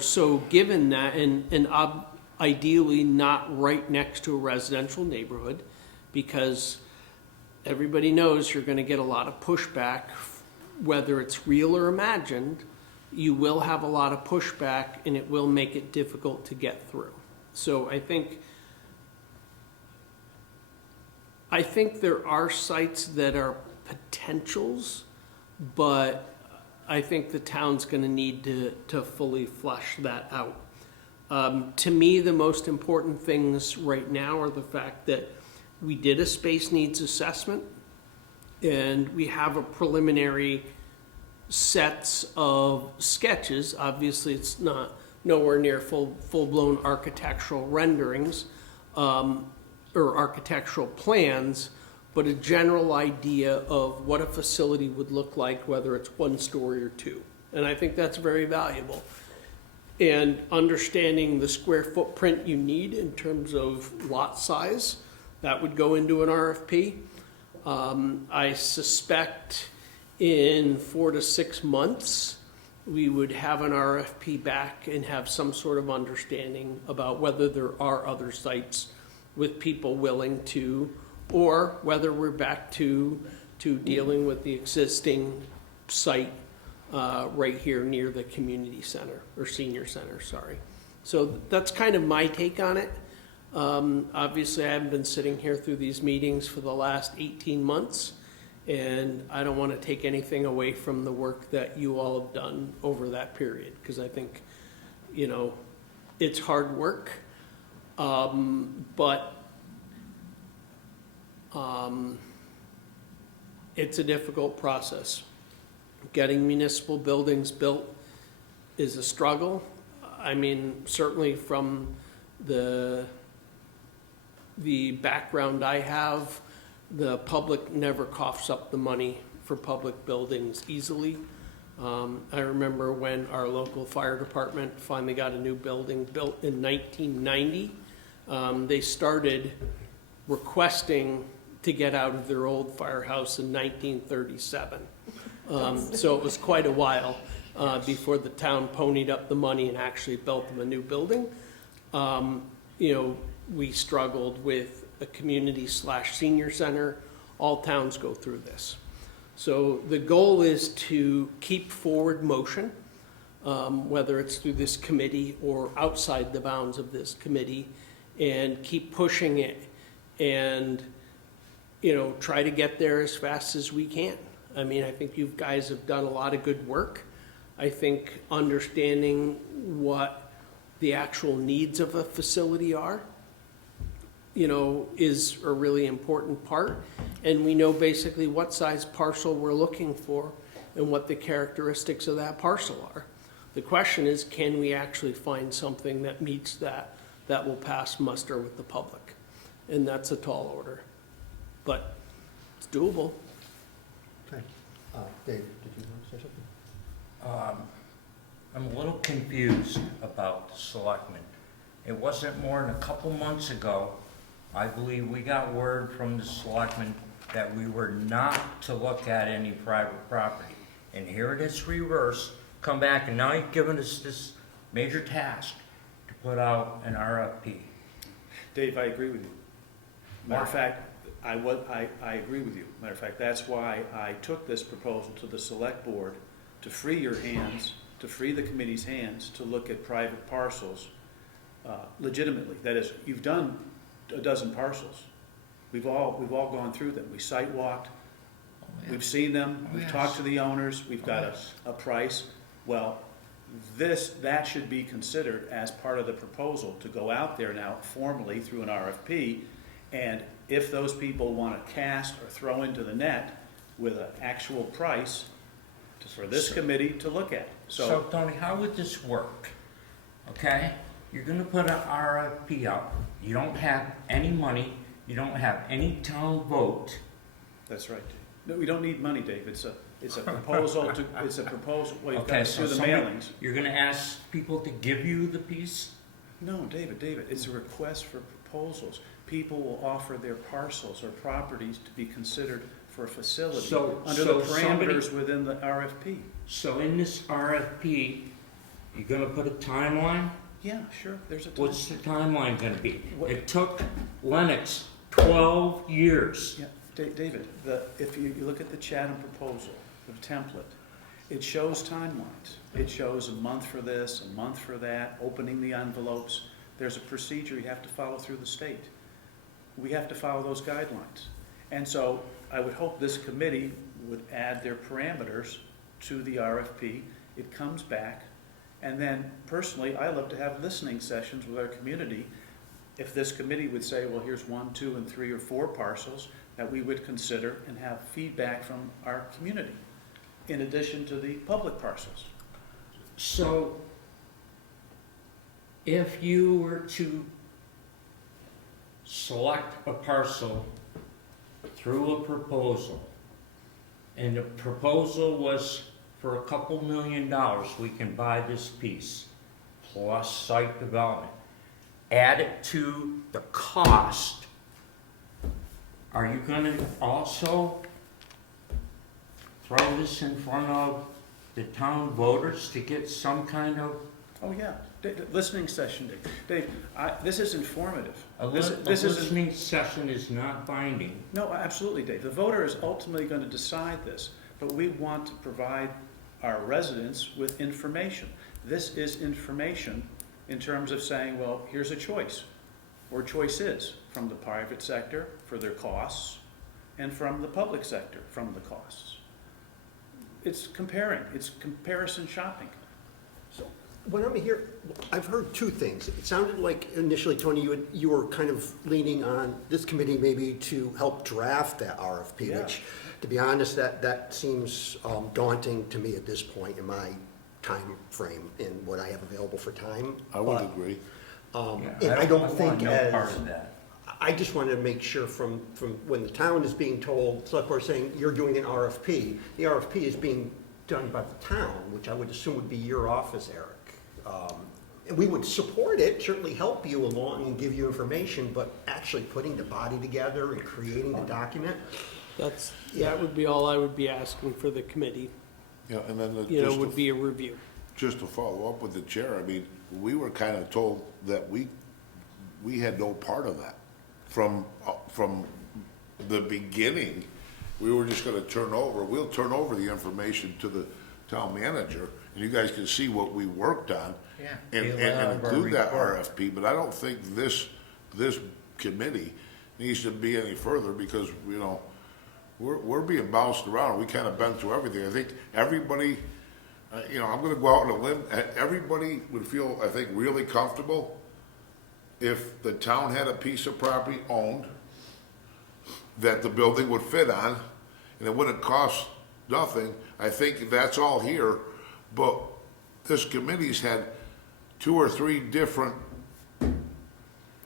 So given that, and ideally not right next to a residential neighborhood, because everybody knows you're going to get a lot of pushback, whether it's real or imagined. You will have a lot of pushback, and it will make it difficult to get through. So I think there are sites that are potentials, but I think the town's going to need to fully flesh that out. To me, the most important things right now are the fact that we did a space needs assessment, and we have a preliminary sets of sketches. Obviously, it's not nowhere near full-blown architectural renderings or architectural plans, but a general idea of what a facility would look like, whether it's 1 story or 2. And I think that's very valuable. And understanding the square footprint you need in terms of lot size, that would go into an RFP. I suspect in 4 to 6 months, we would have an RFP back and have some sort of understanding about whether there are other sites with people willing to, or whether we're back to dealing with the existing site right here near the community center, or senior center, sorry. So that's kind of my take on it. Obviously, I haven't been sitting here through these meetings for the last 18 months, and I don't want to take anything away from the work that you all have done over that period, because I think, you know, it's hard work, but it's a difficult process. Getting municipal buildings built is a struggle. I mean, certainly from the background I have, the public never coughs up the money for public buildings easily. I remember when our local fire department finally got a new building built in 1990, they started requesting to get out of their old firehouse in 1937. So it was quite a while before the town ponied up the money and actually built them a new building. You know, we struggled with a community/senior center. All towns go through this. So the goal is to keep forward motion, whether it's through this committee or outside the bounds of this committee, and keep pushing it and, you know, try to get there as fast as we can. I mean, I think you guys have done a lot of good work. I think understanding what the actual needs of a facility are, you know, is a really important part. And we know basically what size parcel we're looking for and what the characteristics of that parcel are. The question is, can we actually find something that meets that will pass muster with the public? And that's a tall order, but it's doable. Okay. Dave, did you want to say something? I'm a little confused about the selectmen. It wasn't more than a couple months ago, I believe we got word from the selectmen that we were not to look at any private property. And here it is reversed, come back, and now you've given us this major task to put out an RFP. Dave, I agree with you. Matter of fact, I agree with you. Matter of fact, that's why I took this proposal to the select board to free your hands, to free the committee's hands to look at private parcels legitimately. That is, you've done a dozen parcels. We've all gone through them. We site walked, we've seen them, we've talked to the owners, we've got a price. Well, that should be considered as part of the proposal to go out there now formally through an RFP, and if those people want to cast or throw into the net with an actual price for this committee to look at. So Tony, how would this work? Okay, you're gonna put an RFP out. You don't have any money, you don't have any town vote. That's right. No, we don't need money, Dave. It's a proposal it's a proposal. Well, you've got Okay, to so do the mailings. you're gonna ask people to give you the piece? No, David, it's a request for proposals. People will offer their parcels or properties to be considered for a facility under the parameters within the RFP. So in this RFP, you're gonna put a timeline? Yeah, sure, there's a time. What's the timeline gonna be? What- It took Lennox 12 years. Yeah, David, if you look at the Chatham proposal, the template, it shows timelines. It shows a month for this, a month for that, opening the envelopes. There's a procedure you have to follow through the state. We have to follow those guidelines. And so I would hope this committee would add their parameters to the RFP. It comes back. And then personally, I love to have listening sessions with our community. If this committee would say, well, here's 1, 2, and 3 or 4 parcels that we would consider and have feedback from our community, in addition to the public parcels. So if you were to select a parcel through a proposal, and the proposal was for a couple $1 million, we can buy this piece, plus site development. Add it to the cost. Are you gonna also throw this in front of the town voters to get some kind of, Oh, yeah, listening session, Dave. This is informative. a This isn't, listening session is not binding. no, absolutely, Dave. The voter is ultimately gonna decide this, but we want to provide our residents with information. This is information in terms of saying, well, here's a choice, or choices from the private sector for their costs, and from the public sector from the costs. It's comparing, it's comparison shopping. So when I'm here, I've heard two things. It sounded like initially, Tony, you were kind of leaning on this committee maybe to help draft that RFP, Yeah. which, to be honest, that seems daunting to me at this point in my time frame and what I have available for time. I would But, agree. and I don't want think no part as, of that. I just wanted to make sure from when the town is being told, select board saying, you're doing an RFP, the RFP is being done by the town, which I would assume would be your office, Eric. And we would support it, certainly help you along and give you information, but actually putting the body together and creating the document, That would be all I would be asking for the committee, Yeah, and then would be a review. just to follow up with the chair, I mean, we were kind of told that we had no part of that. From the beginning, we were just gonna we'll turn over the information to the town manager, and you guys can see what we worked on. Yeah, And be allowed our include that report. RFP, but I don't think this committee needs to be any further, because, we're being bounced around, we kind of been through everything. I think everybody, I'm gonna go out on a limb, everybody would feel, I think, really comfortable if the town had a piece of property owned that the building would fit on, and it wouldn't cost nothing. I think that's all here, but this committee's had 2 or 3 different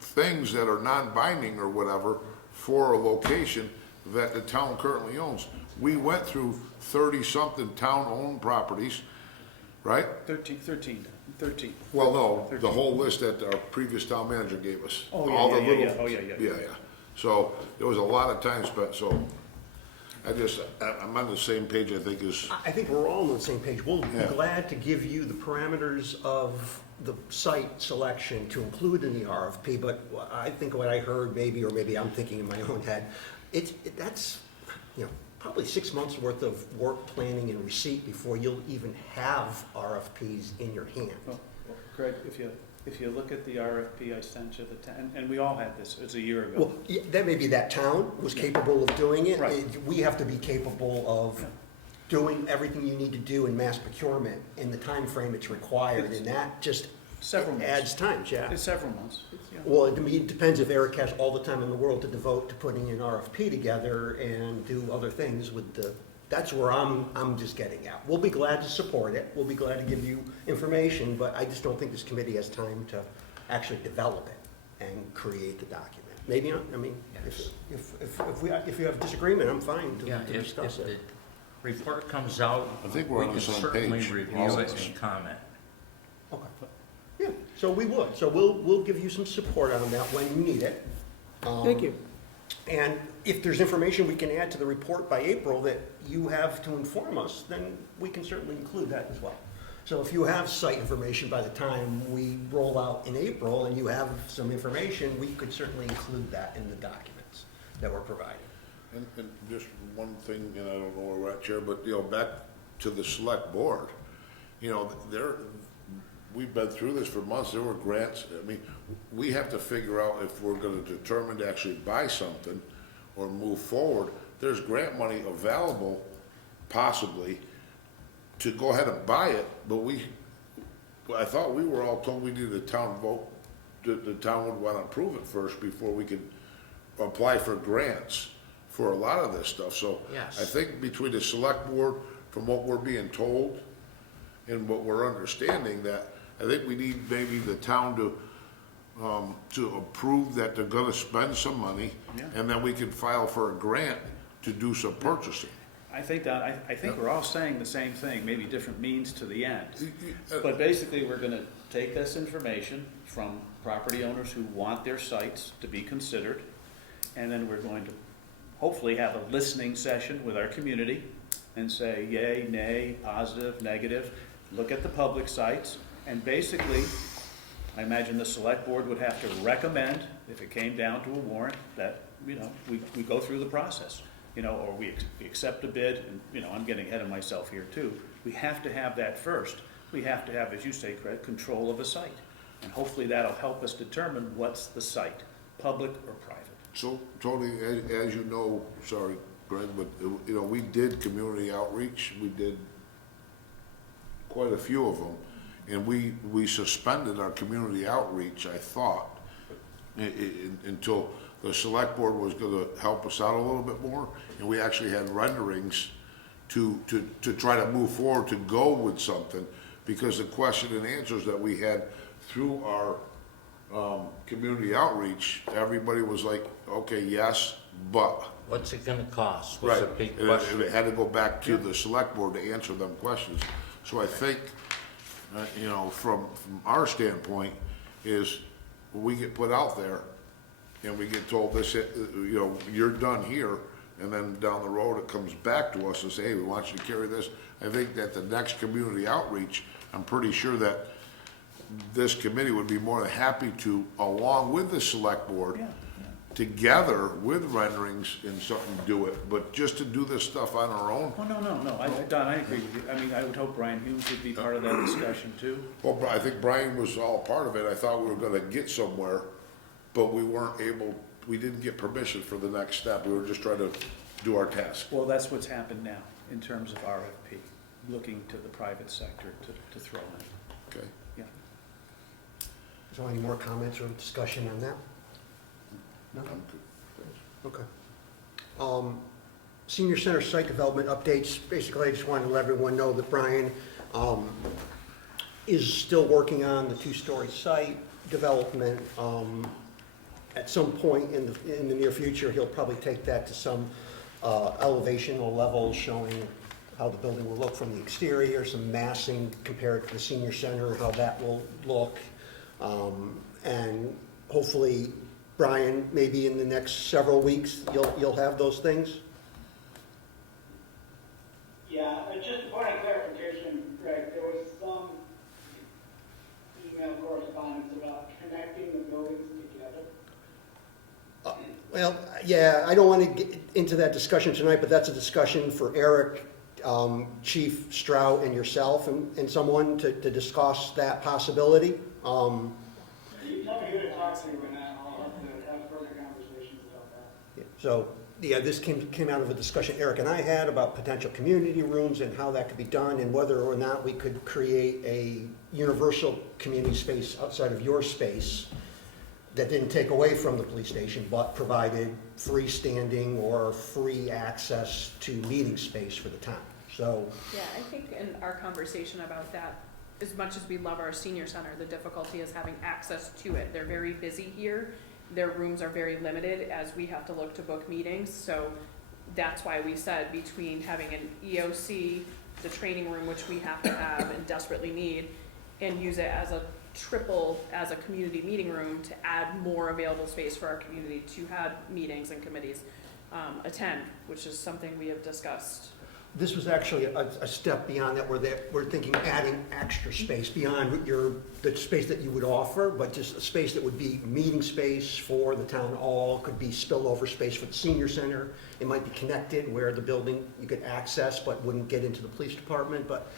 things that are non-binding or whatever for a location that the town currently owns. We went through 30-something town-owned properties, right? 13. Well, no, the 13. whole list that our previous town manager gave us. Oh, All the yeah. little- Oh, yeah. Yeah. So there was a lot of time spent, so I'm on the same page, I think, as, I think we're all on the same page. We'll be Yeah. glad to give you the parameters of the site selection to include in the RFP, but I think what I heard maybe, or maybe I'm thinking in my own head, that's, probably 6 months worth of work planning and receipt before you'll even have RFPs in your hand. Well, Greg, if you look at the RFP I sent you, and we all had this, it was a year ago. Well, yeah, that may be that town was capable of doing it. Right. We have to be capable of doing everything you need to do in mass procurement in the time frame it's required, and that just Several months. adds time, yeah. It's several months. Well, it depends if Eric has all the time in the world to devote to putting an RFP together and do other things with that's where I'm just getting at. We'll be glad to support it, we'll be glad to give you information, but I just don't think this committee has time to actually develop it and create the document. Maybe not, I mean, Yes. if you have disagreement, I'm fine Yeah, to if discuss the it. report comes out, I think we're we on the can same certainly page, review all of it us. and comment. Okay. Yeah, so we would, so we'll give you some support on that when you need it. Thank you. And if there's information we can add to the report by April that you have to inform us, then we can certainly include that as well. So if you have site information by the time we roll out in April and you have some information, we could certainly include that in the documents that we're providing. and just one thing, and I don't know where we're at, Chair, but, back to the select board, we've been through this for months, there were grants, I mean, we have to figure out if we're gonna determine to actually buy something or move forward. There's grant money available, possibly, to go ahead and buy it, but I thought we were all told we needed a town vote, the town would wanna approve it first before we could apply for grants for a lot of this stuff, so. Yes. I think between the select board, from what we're being told and what we're understanding, that I think we need maybe the town to approve that they're gonna spend some money, Yeah. and then we can file for a grant to do some purchasing. I think we're all saying the same thing, maybe different means to the end. Uh, But basically, we're gonna take this information from property owners who want their sites to be considered, and then we're going to hopefully have a listening session with our community and say yay, nay, positive, negative, look at the public sites, and basically, I imagine the select board would have to recommend, if it came down to a warrant, that, we go through the process, or we accept a bid, and, I'm getting ahead of myself here too. We have to have that first. We have to have, as you say, Craig, control of a site. And hopefully that'll help us determine what's the site, public or private. So, Tony, as you know, sorry, Greg, but, we did community outreach, we did quite a few of them, and we suspended our community outreach, I thought, until the select board was gonna help us out a little bit more, and we actually had renderings to try to move forward, to go with something, because the question and answers that we had through our community outreach, everybody was like, okay, yes, but. What's it gonna cost? Was a big And question. it had to go back to the select board to answer them questions. So I think, from our standpoint, is we get put out there and we get told this, you're done here, and then down the road it comes back to us and say, hey, we want you to carry this. I think that the next community outreach, I'm pretty sure that this committee would be more than happy to, along with the select board, together with renderings and something, do it. But just to do this stuff on our own, Oh, no, Don, I agree with you. I mean, I would hope Brian Hughes would be part of that discussion too. well, I think Brian was all part of it. I thought we were gonna get somewhere, but we weren't able, we didn't get permission for the next step. We were just trying to do our task. Well, that's what's happened now, in terms of RFP, looking to the private sector to throw in. Okay. Yeah. So any more comments or discussion on that? No? Okay. Senior Center site development updates. Basically, I just wanted to let everyone know that Brian is still working on the two-story site development. At some point in the near future, he'll probably take that to some elevational levels showing how the building will look from the exterior, some massing compared to the senior center, how that will look. And hopefully, Brian, maybe in the next several weeks, you'll have those things? Yeah, just a point of clarification, Greg, there was some email correspondence about connecting the buildings together. Well, yeah, I don't want to get into that discussion tonight, but that's a discussion for Eric, Chief Strout, and yourself, and someone to discuss that possibility. You tell me who to talk to, and I'll have further conversations about that. So, yeah, this came out of a discussion Eric and I had about potential community rooms and how that could be done, and whether or not we could create a universal community space outside of your space that didn't take away from the police station, but provided freestanding or free access to meeting space for the town. So, Yeah, I think in our conversation about that, as much as we love our senior center, the difficulty is having access to it. They're very busy here. Their rooms are very limited as we have to look to book meetings. So that's why we said between having an EOC, the training room, which we have to have and desperately need, and use it as a as a community meeting room to add more available space for our community to have meetings and committees attend, which is something we have discussed. this was actually a step beyond that, where we're thinking adding extra space beyond the space that you would offer, but just a space that would be meeting space for the town hall, could be spillover space for the senior center. It might be connected where the building you could access but wouldn't get into the police department. But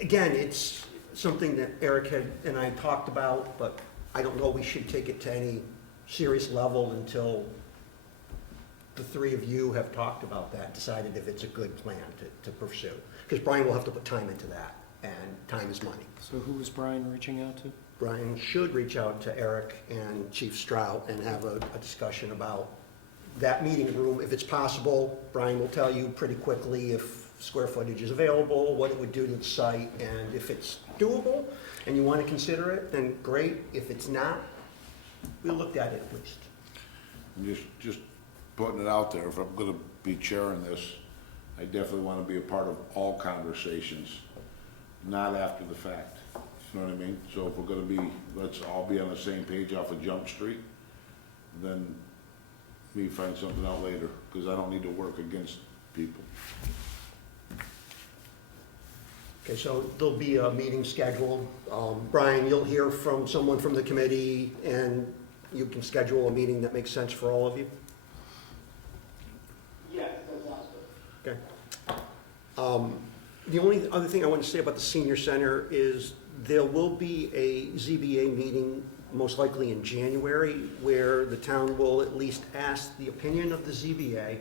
again, it's something that Eric and I talked about, but I don't know we should take it to any serious level until the three of you have talked about that, decided if it's a good plan to pursue. Because Brian will have to put time into that, and time is money. So who was Brian reaching out to? Brian should reach out to Eric and Chief Strout and have a discussion about that meeting room. If it's possible, Brian will tell you pretty quickly if square footage is available, what it would do to the site, and if it's doable and you want to consider it, then great. If it's not, we'll look at it at least. I'm just putting it out there, if I'm gonna be chairing this, I definitely wanna be a part of all conversations, not after the fact, you know what I mean? So if we're gonna be, let's all be on the same page off of Jump Street, then we find something out later, because I don't need to work against people. Okay, so there'll be a meeting scheduled. Brian, you'll hear from someone from the committee, and you can schedule a meeting that makes sense for all of you? Yes, that sounds good. Okay. The only other thing I want to say about the senior center is there will be a ZBA meeting, most likely in January, where the town will at least ask the opinion of the ZBA,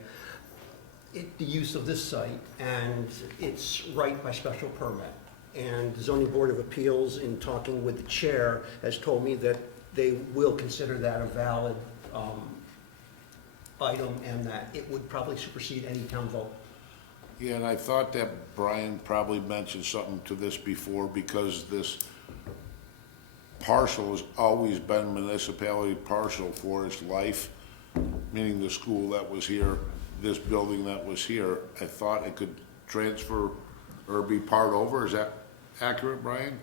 the use of this site, and its right by special permit. And the zoning board of appeals, in talking with the chair, has told me that they will consider that a valid item, and that it would probably supersede any town vote. Yeah, and I thought that Brian probably mentioned something to this before, because this parcel has always been municipality parcel for its life, meaning the school that was here, this building that was here. I thought it could transfer or be part over. Is that accurate, Brian?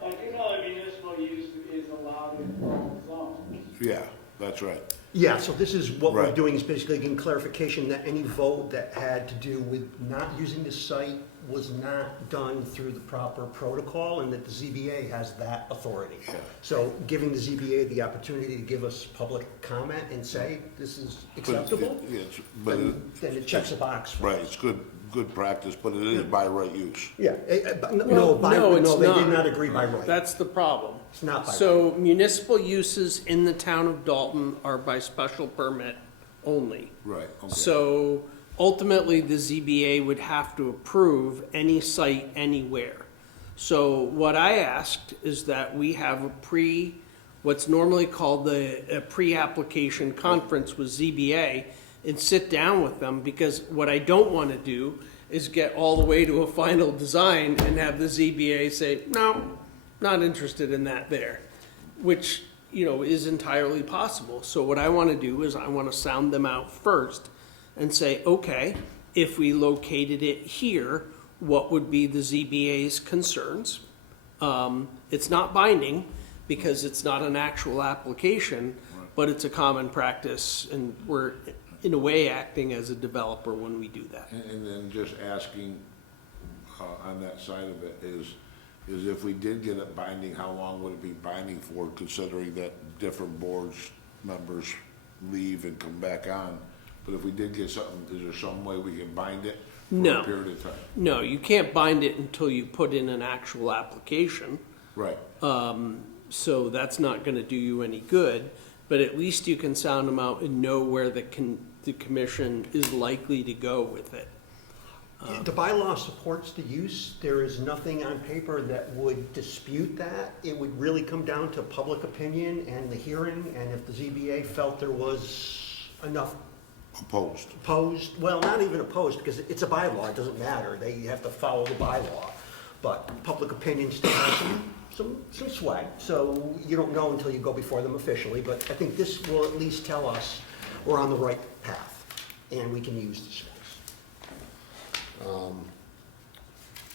Like, you know, municipal use is allowed in all zones. Yeah, that's right. Yeah, so this is what we're Right. doing, is basically getting clarification that any vote that had to do with not using the site was not done through the proper protocol, and that the ZBA has that authority. Yeah. So giving the ZBA the opportunity to give us public comment and say, this is acceptable, But then it checks the box. for right, us. it's good practice, but it is by right use. Yeah, but no, no, it's they did not. not agree by right. That's the problem. It's not by right. So municipal uses in the town of Dalton are by special permit only. Right, okay. So ultimately, the ZBA would have to approve any site anywhere. So what I asked is that we have what's normally called a pre-application conference with ZBA, and sit down with them, because what I don't want to do is get all the way to a final design and have the ZBA say, no, not interested in that there, which, is entirely possible. So what I want to do is I want to sound them out first and say, okay, if we located it here, what would be the ZBA's concerns? It's not binding because it's not an actual application, but it's a common practice, and we're in a way acting as a developer when we do that. And then just asking, on that side of it is if we did get it binding, how long would it be binding for, considering that different boards members leave and come back on? But if we did get something, is there some way we can bind it for No. a period of time? No, you can't bind it until you put in an actual application. Right, So that's not gonna do you any good, but at least you can sound them out and know where the commission is likely to go with it. The bylaw supports the use. There is nothing on paper that would dispute that. It would really come down to public opinion and the hearing, and if the ZBA felt there was enough opposed, well, not even opposed, because it's a bylaw, it doesn't matter. They have to follow the bylaw. But public opinion still has some sway, so you don't know until you go before them officially, but I think this will at least tell us we're on the right path, and we can use the space.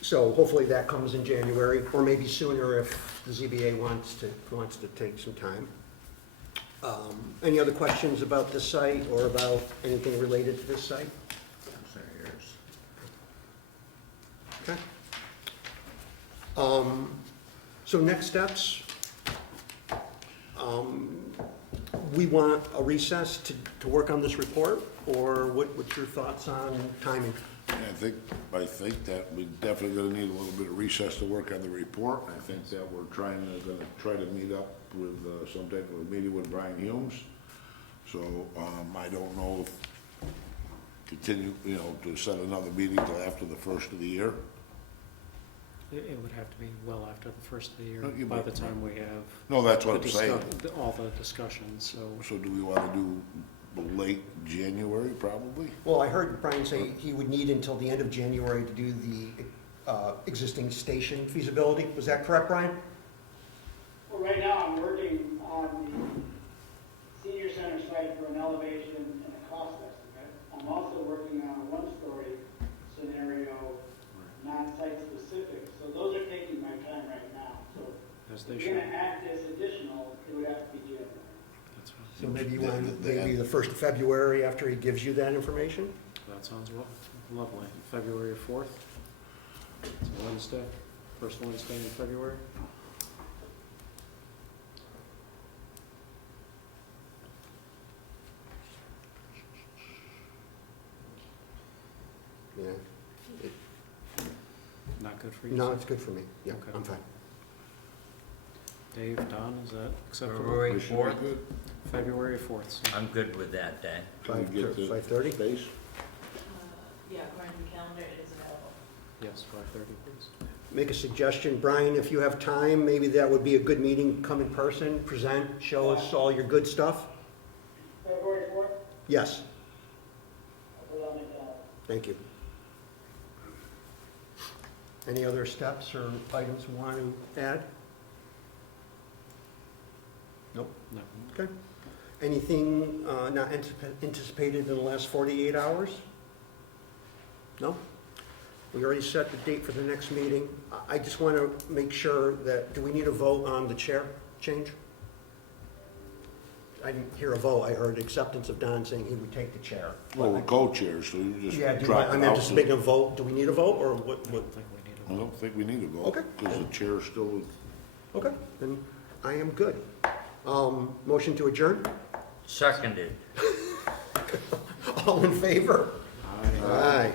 So hopefully that comes in January, or maybe sooner if the ZBA wants to take some time. Any other questions about this site or about anything related to this site? Okay. So next steps, we want a recess to work on this report, or what's your thoughts on timing? I think that we're definitely gonna need a little bit of recess to work on the report. I think that we're gonna try to meet up with, some type of a meeting with Brian Humes. So, I don't know if continue, to set another meeting till after the first of the year. It would have to be well after the first of the year, No, you by might- the time we have No, that's what I'm saying. all the discussions, so. So do we wanna do late January, probably? Well, I heard Brian say he would need until the end of January to do the existing station feasibility. Was that correct, Brian? Well, right now, I'm working on the senior center site for an elevation and a cost estimate. I'm also working on a one-story scenario, not site-specific, so those are taking my time right now. So As if they we're should. gonna add this additional, it would have to be January. That's fine. So maybe you want, maybe the 1st of February after he gives you that information? That sounds lovely. February 4th? It's a Wednesday, first Wednesday in February. Yeah. It- Not good for you? No, sir? it's good for me. Yeah, Okay. I'm fine. Dave, Don, is that acceptable? February We should be 4th? good. February 4th, sir. I'm good with that day. Can we get the 5:30? Space? Yeah, according to the calendar, it is available. Yes, 5:30, please. Make a suggestion, Brian, if you have time, maybe that would be a good meeting, come in person, present, show us all your good stuff. February 4th, Yes, I'll put it on the calendar. thank you. Any other steps or items you want to add? Nope. No. Okay. Anything not anticipated in the last 48 hours? No? We already set the date for the next meeting. I just want to make sure that, do we need a vote on the chair change? I didn't hear a vote. I heard acceptance of Don saying he would take the chair. Well, we're co-chairs, so you just Yeah, do drop I it mean, out. just to- making a vote. Do we need a vote or what? I don't think we need I a vote. don't think we need a vote. Okay. Because the chair still, Okay, then I am good. Motion to adjourn? Seconded. All in favor? Aye. Aye.